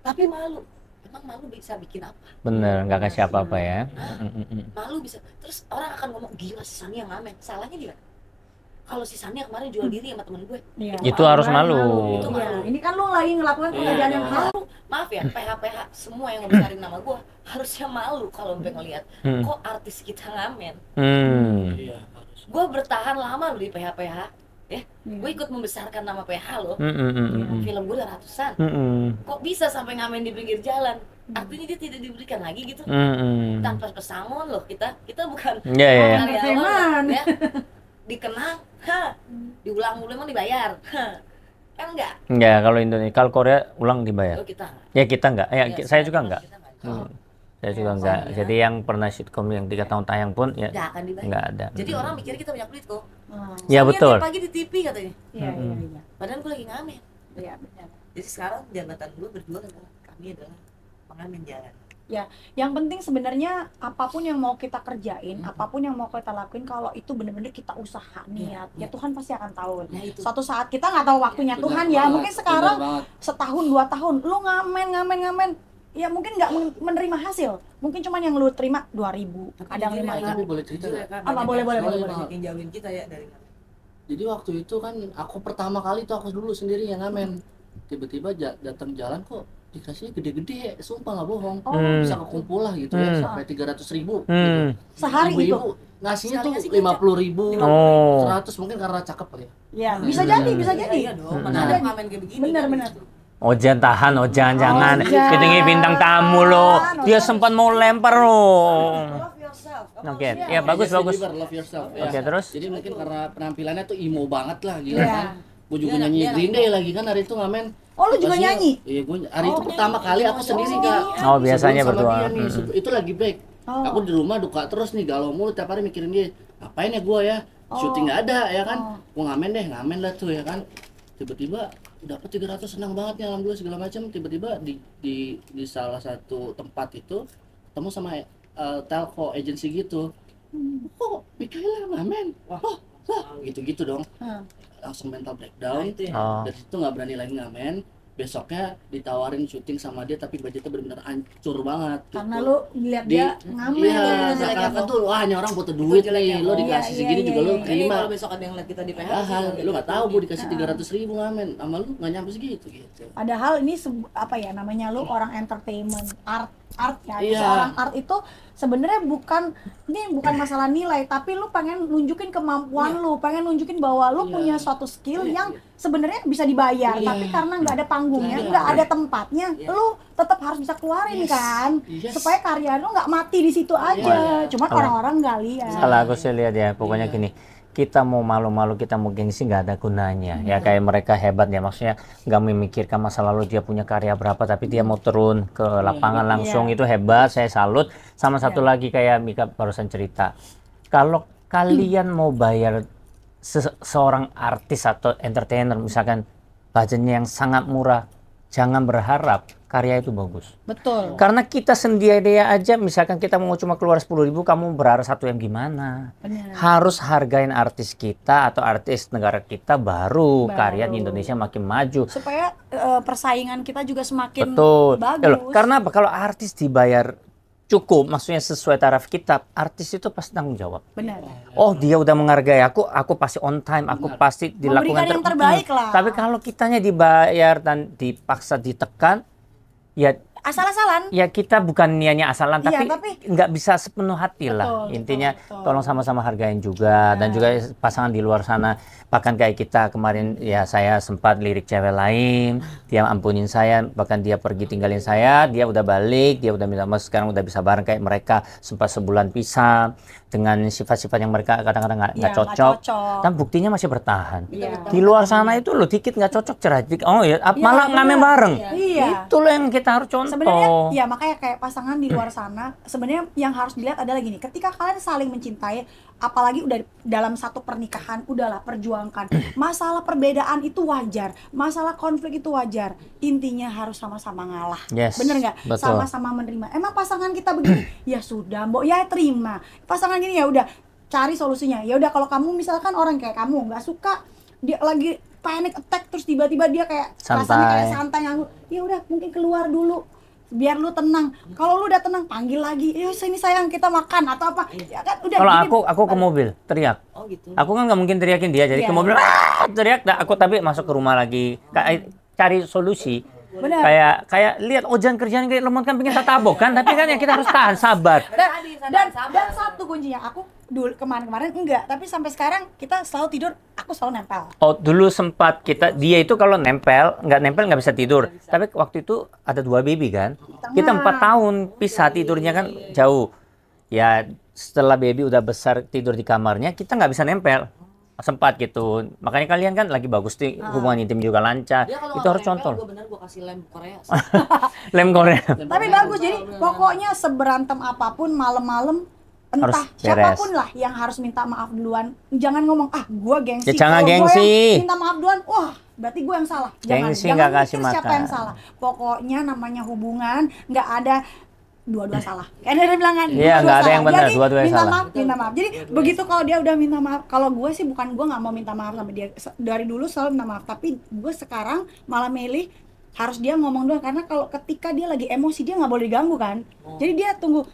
Tapi malu. Emang malu bisa bikin apa? Bener, nggak kasih apa-apa ya. Malu bisa. Terus orang akan ngomong, gila si Sania ngamen. Salahnya di mana? Kalau si Sania kemarin jual diri sama temen gue. Iya. Itu harus malu. Itu Iya, malu. ini kan lu lagi ngelakuin pekerjaan yang hal. Malu. Maaf ya, PH semua yang ngebesarin nama gue harusnya malu kalau sampai ngeliat kok artis kita ngamen. Iya, harus. Gue bertahan lama loh di PH ya. Gue ikut membesarkan nama PH loh. Film gue udah ratusan. Kok bisa sampai ngamen di pinggir jalan? Artinya dia tidak diberikan lagi gitu. Tanpa pesangon loh kita bukan Iya. karyawan ya. Dikenang, diulang-ulang emang dibayar. Kan enggak? Enggak, kalau Indonesia, kalau Korea ulang dibayar. Oh, kita enggak. Ya kita enggak. Saya juga enggak. Kita enggak. Saya juga enggak. Jadi yang pernah sitkom yang 3 tahun tayang pun ya Enggak akan dibayar. enggak ada. Jadi orang mikir kita banyak duit kok. Ya Soalnya betul. tiap pagi di TV katanya. Iya. Padahal gue lagi ngamen. Iya, benar. Jadi sekarang jabatan gue berdua adalah kami adalah pengamen jalan. Ya, yang penting sebenarnya apapun yang mau kita kerjain, apapun yang mau kita lakuin, kalau itu bener-bener kita usaha niat, ya Tuhan pasti akan tahu. Nah, itu. Suatu saat kita nggak tahu waktunya Benar Tuhan ya, banget, mungkin sekarang benar banget. setahun 2 tahun, lu ngamen, ya mungkin nggak menerima hasil, mungkin cuma yang lu terima 2.000, kadang jujur ya, 5.000. Tapi boleh cerita nggak? Apa, boleh. Yang jauhin kita ya dari ngamen. Jadi waktu itu kan aku pertama kali tuh aku dulu sendiri yang ngamen. Tiba-tiba datang jalan kok dikasihnya gede-gede, sumpah nggak bohong. Bisa kekumpul lah gitu ya, sampai 300.000 gitu. Sehari itu. Ibu-ibu ngasihnya tuh Sekali ngasih 50.000, Oh. 100 mungkin karena cakep kali ya. Ya, bisa jadi. Iya dong, mana ada ngamen kayak begini. Benar. Ojan tahan, Ojan jangan. Ojan. Kita bintang tamu loh. Dia sempat mau lempar loh. Love yourself. Oke, ya bagus. Justin Bieber, Love Yourself. Oke, terus? Jadi mungkin karena penampilannya tuh emo banget lah gila Iya. kan. Gue juga Dia nyanyi anak- Green Day lagi kan hari itu ngamen. Oh, lu juga Pastinya- nyanyi? Iya, gue hari itu pertama kali aku sendiri Kak. Oh, biasanya Sebelum sama berdua. dia nih, itu lagi break. Oh. Aku di rumah duka terus nih, galau mulu tiap hari mikirin dia. Ngapain ya gue ya? Syuting nggak ada ya kan. Gue ngamen lah tuh ya kan. Tiba-tiba dapat 300, senang banget nih alhamdulillah segala macam. Tiba-tiba di salah satu tempat itu ketemu sama telco agency gitu. Kok Mikaela ngamen? Wah, gitu-gitu dong. Langsung mental breakdown. Nah, itu ya. Oh. Dari situ nggak berani lagi ngamen. Besoknya ditawarin syuting sama dia tapi budgetnya benar-benar hancur banget. Karena gitu. lu ngeliat dia ngamen. Iya, jelek seakan-akan ya, tuh wah ini orang butuh duit jelek nih, ya, lo Bang. dikasih Iya, segini iya, juga lo iya. Ini terima. kalau besok ada yang lihat kita di PH. Padahal lu nggak tahu gue dikasih 300.000 ngamen, sama lu nggak nyampe segitu gitu. Padahal ini apa ya namanya, lu orang entertainment, art ya. Iya. Seorang art itu sebenarnya bukan masalah nilai, tapi lu pengen nunjukin kemampuan lu, pengen nunjukin bahwa lu Iya. punya suatu skill yang sebenarnya bisa dibayar, Iya. tapi karena nggak ada panggungnya, Iya. nggak ada tempatnya, lu tetap harus bisa keluarin kan, Yes. supaya karya lu nggak mati di situ aja. Cuma orang-orang nggak lihat. Kalau aku sih lihat ya, pokoknya gini, kita mau malu-malu, kita mau gengsi, nggak ada gunanya. Ya kayak mereka hebat ya, maksudnya nggak memikirkan masa lalu dia punya karya berapa, tapi dia mau turun ke lapangan langsung, itu hebat, saya salut. Sama satu lagi kayak Mika barusan cerita, kalau kalian mau bayar seorang artis atau entertainer, misalkan budgetnya yang sangat murah, jangan berharap karya itu bagus. Betul. Karena kita sendiri aja, misalkan kita mau cuma keluar 10.000, kamu berharap satu yang gimana? Benar. Harus hargain artis kita atau artis negara kita, baru karya di Indonesia makin maju. Supaya persaingan kita juga semakin Betul. bagus. Karena apa? Kalau artis dibayar cukup, maksudnya sesuai taraf kita, artis itu pasti tanggung jawab. Benar. Oh, dia udah menghargai aku pasti on time, aku pasti dilakukan Memberikan yang terbaik lah. Tapi kalau kitanya dibayar dan dipaksa ditekan, ya Asal-asalan. ya kita bukan niatnya asalan, Iya, tapi nggak bisa sepenuh hati lah. Betul, Intinya betul. tolong sama-sama hargain juga, dan juga pasangan di luar sana. Bahkan kayak kita kemarin, ya saya sempat lirik cewek lain, dia ampunin saya, bahkan dia pergi tinggalin saya, dia udah balik, dia udah minta maaf, sekarang udah bisa bareng kayak mereka, sempat sebulan pisah dengan sifat-sifat yang mereka kadang-kadang nggak Iya, nggak cocok. cocok. Dan buktinya masih bertahan. Iya. Di luar sana itu loh dikit nggak cocok cerai. Oh ya, malah ngamen bareng. Iya. Itu loh yang kita harus contoh. Sebenarnya ya makanya kayak pasangan di luar sana sebenarnya yang harus dilihat adalah gini, ketika kalian saling mencintai, apalagi udah dalam satu pernikahan, udahlah perjuangkan. Masalah perbedaan itu wajar, masalah konflik itu wajar. Intinya harus sama-sama ngalah. Yes, Bener nggak? betul. Sama-sama menerima. Emang pasangan kita begini, ya sudah, mbok ya terima. Pasangan gini ya udah cari solusinya. Ya udah kalau kamu misalkan orang kayak kamu nggak suka, dia lagi panic attack terus tiba-tiba dia kayak rasanya kayak santai, ya udah mungkin keluar dulu biar lu tenang. Kalau lu udah tenang, panggil lagi. Yo sini sayang, kita makan atau apa. Ya kan udah. Kalau gini. aku ke mobil teriak. Oh gitu. Aku kan nggak mungkin teriakin dia, jadi Iya. ke mobil teriak. Nah, aku tapi masuk ke rumah lagi, cari solusi. Benar. Kayak lihat Ojan kerjaan kayak lemot kan pengen tatabok kan, tapi kan ya kita harus tahan, sabar. Dan satu kuncinya, aku dulu kemarin enggak, tapi sampai sekarang kita selalu tidur, aku selalu nempel. Oh, dulu sempat dia itu kalau nempel nggak bisa tidur. Tapi waktu itu ada 2 baby kan. Kita 4 tahun pisah tidurnya kan jauh. Ya setelah baby udah besar tidur di kamarnya, kita nggak bisa nempel. Sempat gitu. Makanya kalian kan lagi bagus nih, hubungan intim juga lancar. Dia kalau Itu harus nggak contoh. nempel, Gue bener gue kasih lem Korea. Lem Korea. Tapi bagus, jadi pokoknya seberantem apapun malam-malam, entah Harus beres. siapapun lah yang harus minta maaf duluan. Jangan ngomong, gua gengsi. Ya, jangan Kalau gua gengsi. yang minta maaf duluan, wah berarti gue yang salah. Gengsi Jangan nggak kasih mikir siapa makan. yang salah. Pokoknya namanya hubungan, nggak ada dua-dua salah. Kayak dia bilang kan, Iya, nggak ada yang benar, Jadi, dua-duanya minta salah. minta maaf. Jadi begitu kalau dia udah minta maaf, kalau gue sih bukan gue nggak mau minta maaf sama dia. Dari dulu selalu minta maaf, tapi gue sekarang malah milih harus dia ngomong dulu, karena kalau ketika dia lagi emosi dia nggak boleh diganggu kan. Jadi dia tunggu,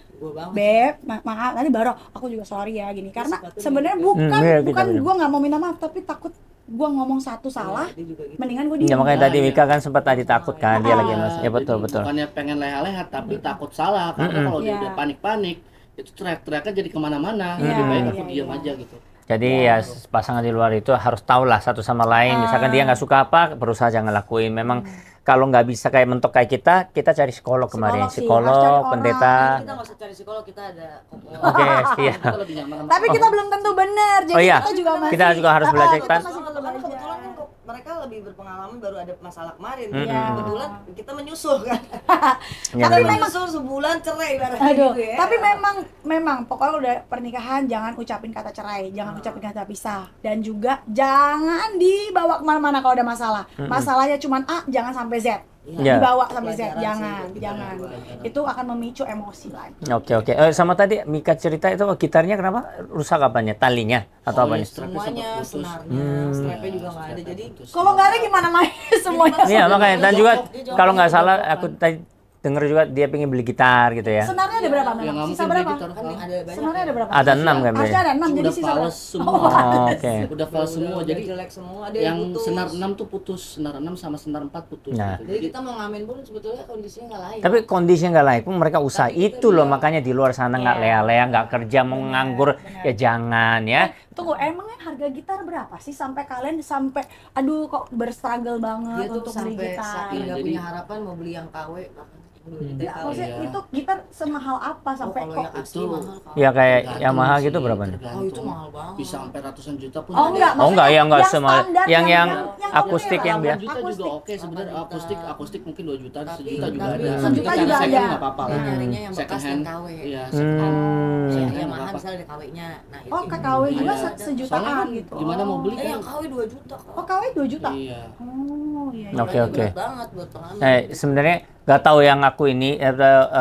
Beb, maaf, nanti baru aku juga sorry ya gini. Karena sebenarnya bukan iya, bukan betul. gue nggak mau minta maaf, tapi takut gue ngomong satu salah, mendingan gue Ya diem. makanya tadi Mika kan sempat tadi takut kan, dia lagi emosi. Ya Jadi betul. bukannya pengen leha-leha tapi takut salah, karena kalau dia Iya. udah panik-panik itu teriak-teriaknya jadi kemana-mana. Iya, Lebih baik aku iya, diam iya. aja gitu. Jadi ya pasangan di luar itu harus tahu lah satu sama lain. Misalkan dia nggak suka apa, berusaha jangan lakuin. Memang kalau nggak bisa kayak mentok kayak kita cari psikolog kemarin. Sih, harus cari Psikolog, orang. pendeta. Kita nggak usah cari psikolog, kita ada kopo. Oke, siap. Kita lebih nyaman sama Tapi kita belum tentu benar, jadi Oh iya, kita juga masih kita juga harus belajar kita kan. masih perlu Karena belajar. kebetulan kan mereka lebih berpengalaman, baru ada masalah kemarin. Iya. Kebetulan kita menyusul kan. Ya, Tapi memang. menyusul sebulan cerai ibaratnya Aduh, gitu ya. tapi memang pokoknya udah pernikahan jangan ucapin kata cerai, jangan ucapin kata pisah, dan juga jangan dibawa kemana-mana kalau ada masalah. Masalahnya cuman A, jangan sampai Z. Ya. Dibawa sampai Z, Pelajaran jangan, sih, jangan. Itu akan memicu emosi lagi. Oke. Sama tadi Mika cerita itu gitarnya kenapa rusak apanya? Talinya atau apanya? Semuanya, senarnya, strapnya juga nggak ada. Jadi Kalau nggak ada gimana main semuanya? Iya makanya, dan juga Dia jongkok, kalau nggak salah aku tadi dengar juga dia pengen beli gitar gitu ya. Senarnya ada berapa Ya memang? nggak Sisa mungkin berapa? beli gitar. kan ada banyak. Senarnya ada berapa? Ada 6 kan Harusnya berarti? ada 6, jadi Udah sisa fals berapa? semua. Oh, oke. Udah fals semua, Udah jadi jelek semua, ada yang putus. senar 6 tuh putus, senar 6 sama senar 4 putus. Nah. gitu. Jadi kita mau ngamen pun sebetulnya kondisinya nggak lain. Tapi kondisinya nggak layak pun mereka usaha. Tapi Itu loh makanya di luar sana nggak lea-lea, nggak kerja, mau nganggur ya jangan ya. Tunggu, emangnya harga gitar berapa sih sampai kalian sampai aduh kok berstruggle banget dia tuh untuk beli sampai gitar? saking nggak Jadi- punya harapan mau beli yang KW bahkan 10 juta Ya, KW. maksudnya Iya. itu gitar semahal apa sampai kalau kok? yang asli Itu- mahal KW. Ya kayak Tergantung Yamaha sih, gitu berapa nih? tergantung. Oh, itu mahal banget. Bisa sampai ratusan juta pun Oh ada. enggak, Oh enggak, ya enggak yang semua. standar, Yang oke akustik lah. yang biasa. 8 juta juga Akustik. oke sebenarnya, 8 akustik juta. akustik mungkin 2 juta, Tapi- 1 juta juga tapi ada. sejuta juga Second ada. nggak apa-apa lah. Dia nyarinya yang Second bekas hand. dan KW. Iya, second hand. Iya mahal misalnya ada KW-nya. Nah, Oh, itu. KW juga Iya. sejutaan Soalnya gitu. gimana mau beli Yang kan? KW 2 juta. Oh, KW 2 juta? Iya. Oh, iya. Oke, oke. Berat banget buat pengamen. Sebenarnya nggak tahu yang aku ini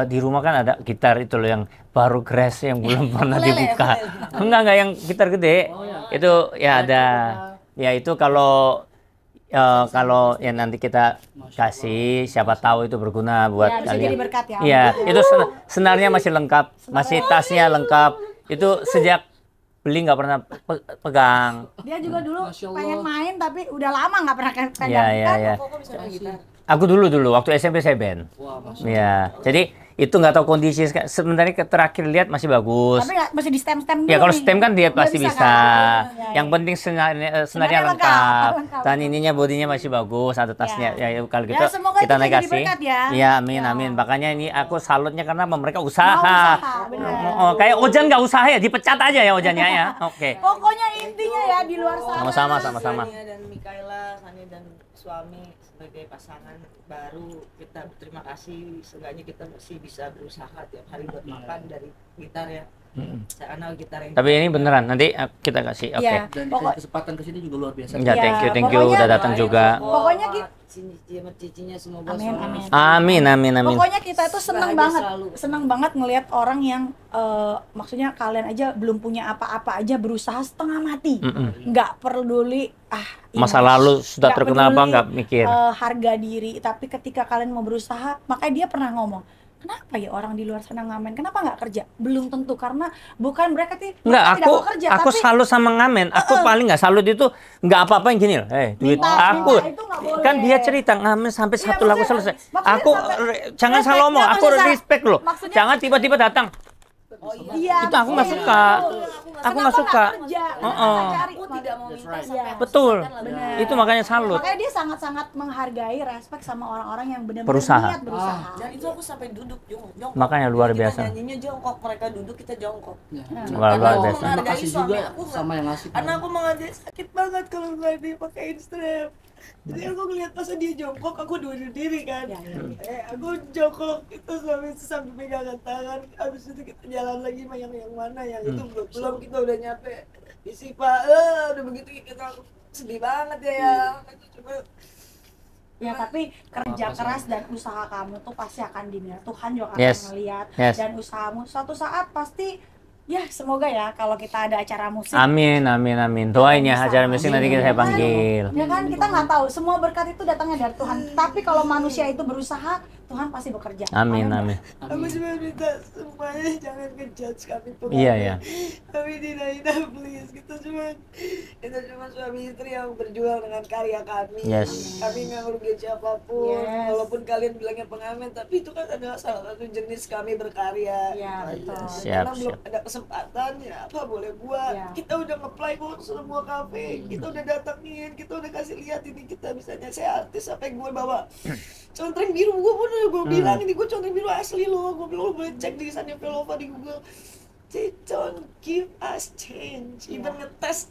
di rumah kan ada gitar itu loh yang baru crash yang belum pernah Ukulele, dibuka. ukulele. Enggak yang gitar gede. Oh, ya. Itu ya ada. Ya itu kalau ya nanti kita kasih, siapa tahu itu berguna buat Ya, bisa kalian. jadi berkat ya. Iya, itu senarnya masih lengkap, masih tasnya lengkap. Itu sejak beli nggak pernah pegang. Dia juga dulu Masya Allah. pengen main tapi udah lama nggak pernah pegang. Iya, iya, kan? iya. Kok bisa main gitar? Aku dulu waktu SMP saya band. Wah, Mas. Iya, jadi itu nggak tahu kondisi. Sebenarnya terakhir lihat masih bagus. Tapi nggak masih di stem-stem dulu Ya kalau nih. stem kan dia Udah pasti bisa. kan? Ya, Yang ya. penting senarnya Senarnya lengkap. lengkap. Dan ininya bodinya masih bagus, ada tasnya. Ya. Ya, kalau Ya, gitu semoga kita itu naik jadi kasih. berkat ya. Iya, amin Ya. amin. Makanya ini aku salutnya karena mereka Mau usaha. usaha, benar. Oh, kayak Ojan nggak usaha ya, dipecat aja ya Ojannya ya. Oke. Pokoknya intinya ya di luar sana. Sama-sama. Sania dan Mikaela, Sani dan suami sebagai pasangan baru, kita berterima kasih. Seenggaknya kita masih bisa berusaha tiap hari buat makan dari gitar ya. Saya kenal gitar yang Tapi ini beneran nanti kita kasih. Oke. Iya. Dan Pokok- dikasih kesempatan ke sini juga luar biasa. Ya, Ya, thank you pokoknya- udah datang juga. Pokoknya gitu. cicinya semoga Amin, selalu amin. Amin. Pokoknya kita tuh seneng Bahagia banget, selalu. seneng banget ngelihat orang yang maksudnya kalian aja belum punya apa-apa aja berusaha setengah mati, nggak peduli Masa image, lalu sudah nggak terkenal apa peduli, nggak mikir. harga diri, tapi ketika kalian mau berusaha, makanya dia pernah ngomong, kenapa ya orang di luar sana ngamen, kenapa nggak kerja? Belum tentu karena bukan mereka Enggak, tidak aku mau kerja, aku tapi salut sama ngamen. Aku paling nggak salut itu nggak apa-apa yang gini loh. Duit Minta, aku. itu nggak boleh. Kan dia cerita ngamen sampai Iya, satu lagu maksudnya- selesai. maksudnya Aku sampai- jangan respect, salah ngomong. nggak, Aku maksudnya- respect loh. maksudnya- Jangan tiba-tiba datang. Iya, Itu aku nggak maksudnya suka. gitu. Aku nggak suka. Kerja, Heeh. cari. Aku tidak mau minta right. sampai aku Betul. selesaikan lagu. Benar. Itu makanya salut. Makanya dia sangat-sangat menghargai, respect sama orang-orang yang benar-benar Berusaha. niat berusaha. Dan itu aku sampai duduk jongkok. Makanya luar Kita biasa. nyanyinya jongkok, mereka duduk, kita jongkok. Ya. Luar Karena aku biasa. Terima menghargai kasih suami juga aku, sama yang ngasih. karena aku mengajak sakit banget kalau nggak dipakein strap. Jadi aku ngeliat pas dia jongkok, aku duduk diri kan. Ya, ya. Aku jongkok itu sambil pegangan tangan. Habis itu kita jalan lagi yang mana yang itu belum kita udah nyampe di Sipa. Udah begitu kita sedih banget ya. Cuma Ya tapi kerja keras dan usaha kamu tuh pasti akan dinilai. Tuhan juga akan Yes. melihat Yes. dan usahamu suatu saat pasti ya semoga ya kalau kita ada acara musik. Amin. Doain ya acara musik nanti saya panggil. Ya kan kita nggak tahu semua berkat itu datangnya dari Tuhan. Tapi kalau manusia itu berusaha, Tuhan pasti bekerja. Amin. aku cuma minta semuanya jangan ngejudge kami pengamen. Iya, iya. Kami dina please. Kita cuma suami istri yang berjuang dengan karya kami. Yes. Kami nggak merugikan siapapun. Yes. Walaupun kalian bilangnya pengamen, tapi itu kan adalah salah satu jenis kami berkarya. Iya, betul. Siap, Karena belum siap. ada kesempatan ya apa boleh buat. Iya. Kita udah nge-play kok semua kafe. Kita udah datengin, kita udah kasih lihat ini kita bisanya saya artis sampai gue bawa contreng biru gue pun udah gue bilang ini gue contreng biru asli loh. Gue bilang lo boleh cek di Sania Velova di Google. They don't give us change. Even ngetes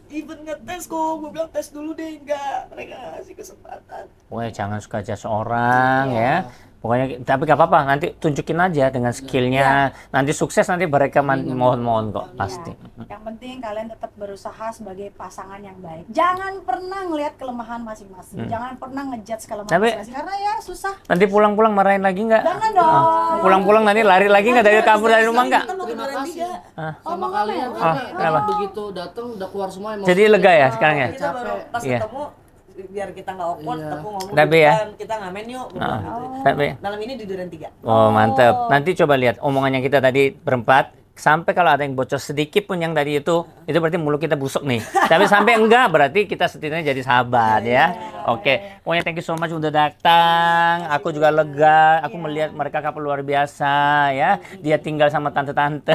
kok. Gue bilang tes dulu deh, enggak. Mereka nggak kasih kesempatan. Pokoknya jangan suka judge orang ya. Pokoknya tapi gak apa-apa, nanti tunjukin aja dengan skillnya. Nanti sukses nanti mereka mohon-mohon kok pasti. Yang penting kalian tetap berusaha sebagai pasangan yang baik. Jangan pernah ngelihat kelemahan masing-masing. Jangan pernah ngejudge kelemahan Tapi- masing-masing karena ya susah. Nanti pulang-pulang marahin lagi nggak? Jangan dong. Pulang-pulang nanti lari lagi nggak dari kabur dari rumah nggak? Kita mau ke Terima Duren kasih Tiga. sama kalian. kenapa? Begitu datang udah keluar semua emosi. Jadi lega ya sekarang ya? Kita baru pas Iya. ketemu biar kita nggak awkward, Iya. aku ngomong Tapi ya. kita ngamen yuk. gua bilang gitu. Tapi Malam ini di Duren Tiga. oh mantep. Nanti coba lihat omongannya kita tadi berempat. Sampai kalau ada yang bocor sedikit pun yang tadi itu berarti mulut kita busuk nih. Tapi sampai enggak berarti kita setidaknya jadi sahabat ya. Oke, pokoknya thank you so much udah datang. Aku juga lega. Aku melihat mereka couple luar biasa ya. Dia tinggal sama tante-tante.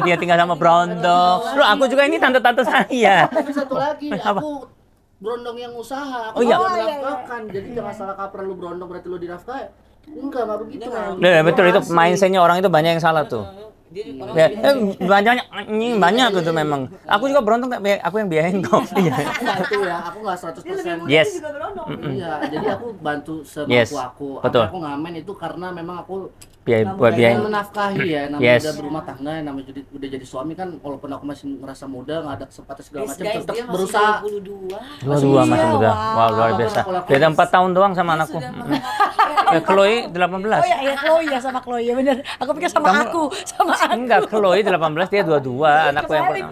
Dia tinggal sama Brondo. Loh, aku juga ini tante-tante saya. Tapi satu lagi, aku berondong yang usaha. Aku Oh, iya. juga dinafkahkan. Jadi jangan salah kaprah lu berondong berarti lu dinafkahi. Enggak begitu. Nah, betul itu mindsetnya orang itu banyak yang salah tuh. Dia orang Ya, banyak gitu memang. Aku juga beruntung aku yang biayain kok. Iya. Enggak itu ya, aku enggak 100%. Yes. Juga berondong. Iya, jadi aku bantu semampu Yes, aku. betul. Aku ngamen itu karena memang aku buat Yang biaya. menafkahi ya, namanya Yes. udah berumah tangga, namanya udah jadi suami kan, walaupun aku masih ngerasa muda, nggak ada kesempatan segala macam, Guys, tetap dia masih berusaha. 22. Dua masih muda. wow. Wow, luar biasa. Beda 4 tahun doang sama anakku. Chloe 18. Oh ya, Chloe ya sama Chloe ya bener. Aku pikir sama aku. Enggak, Chloe 18, dia 22, anakku yang Kebalik.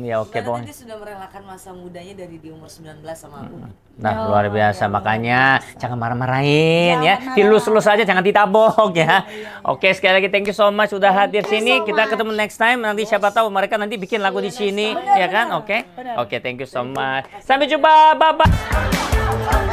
ya oke Karena pokoknya. dia sudah merelakan masa mudanya dari di umur 19 sama aku. Nah, luar biasa. Makanya jangan marah-marahin ya. Jangan Dilus-lus aja, jangan ditabok ya. Oke, sekali lagi thank you so much sudah hadir sini. Kita ketemu next time. Nanti siapa tahu mereka nanti bikin lagu di sini, ya kan? Oke. Oke, thank you so much. Sampai jumpa. Bye-bye.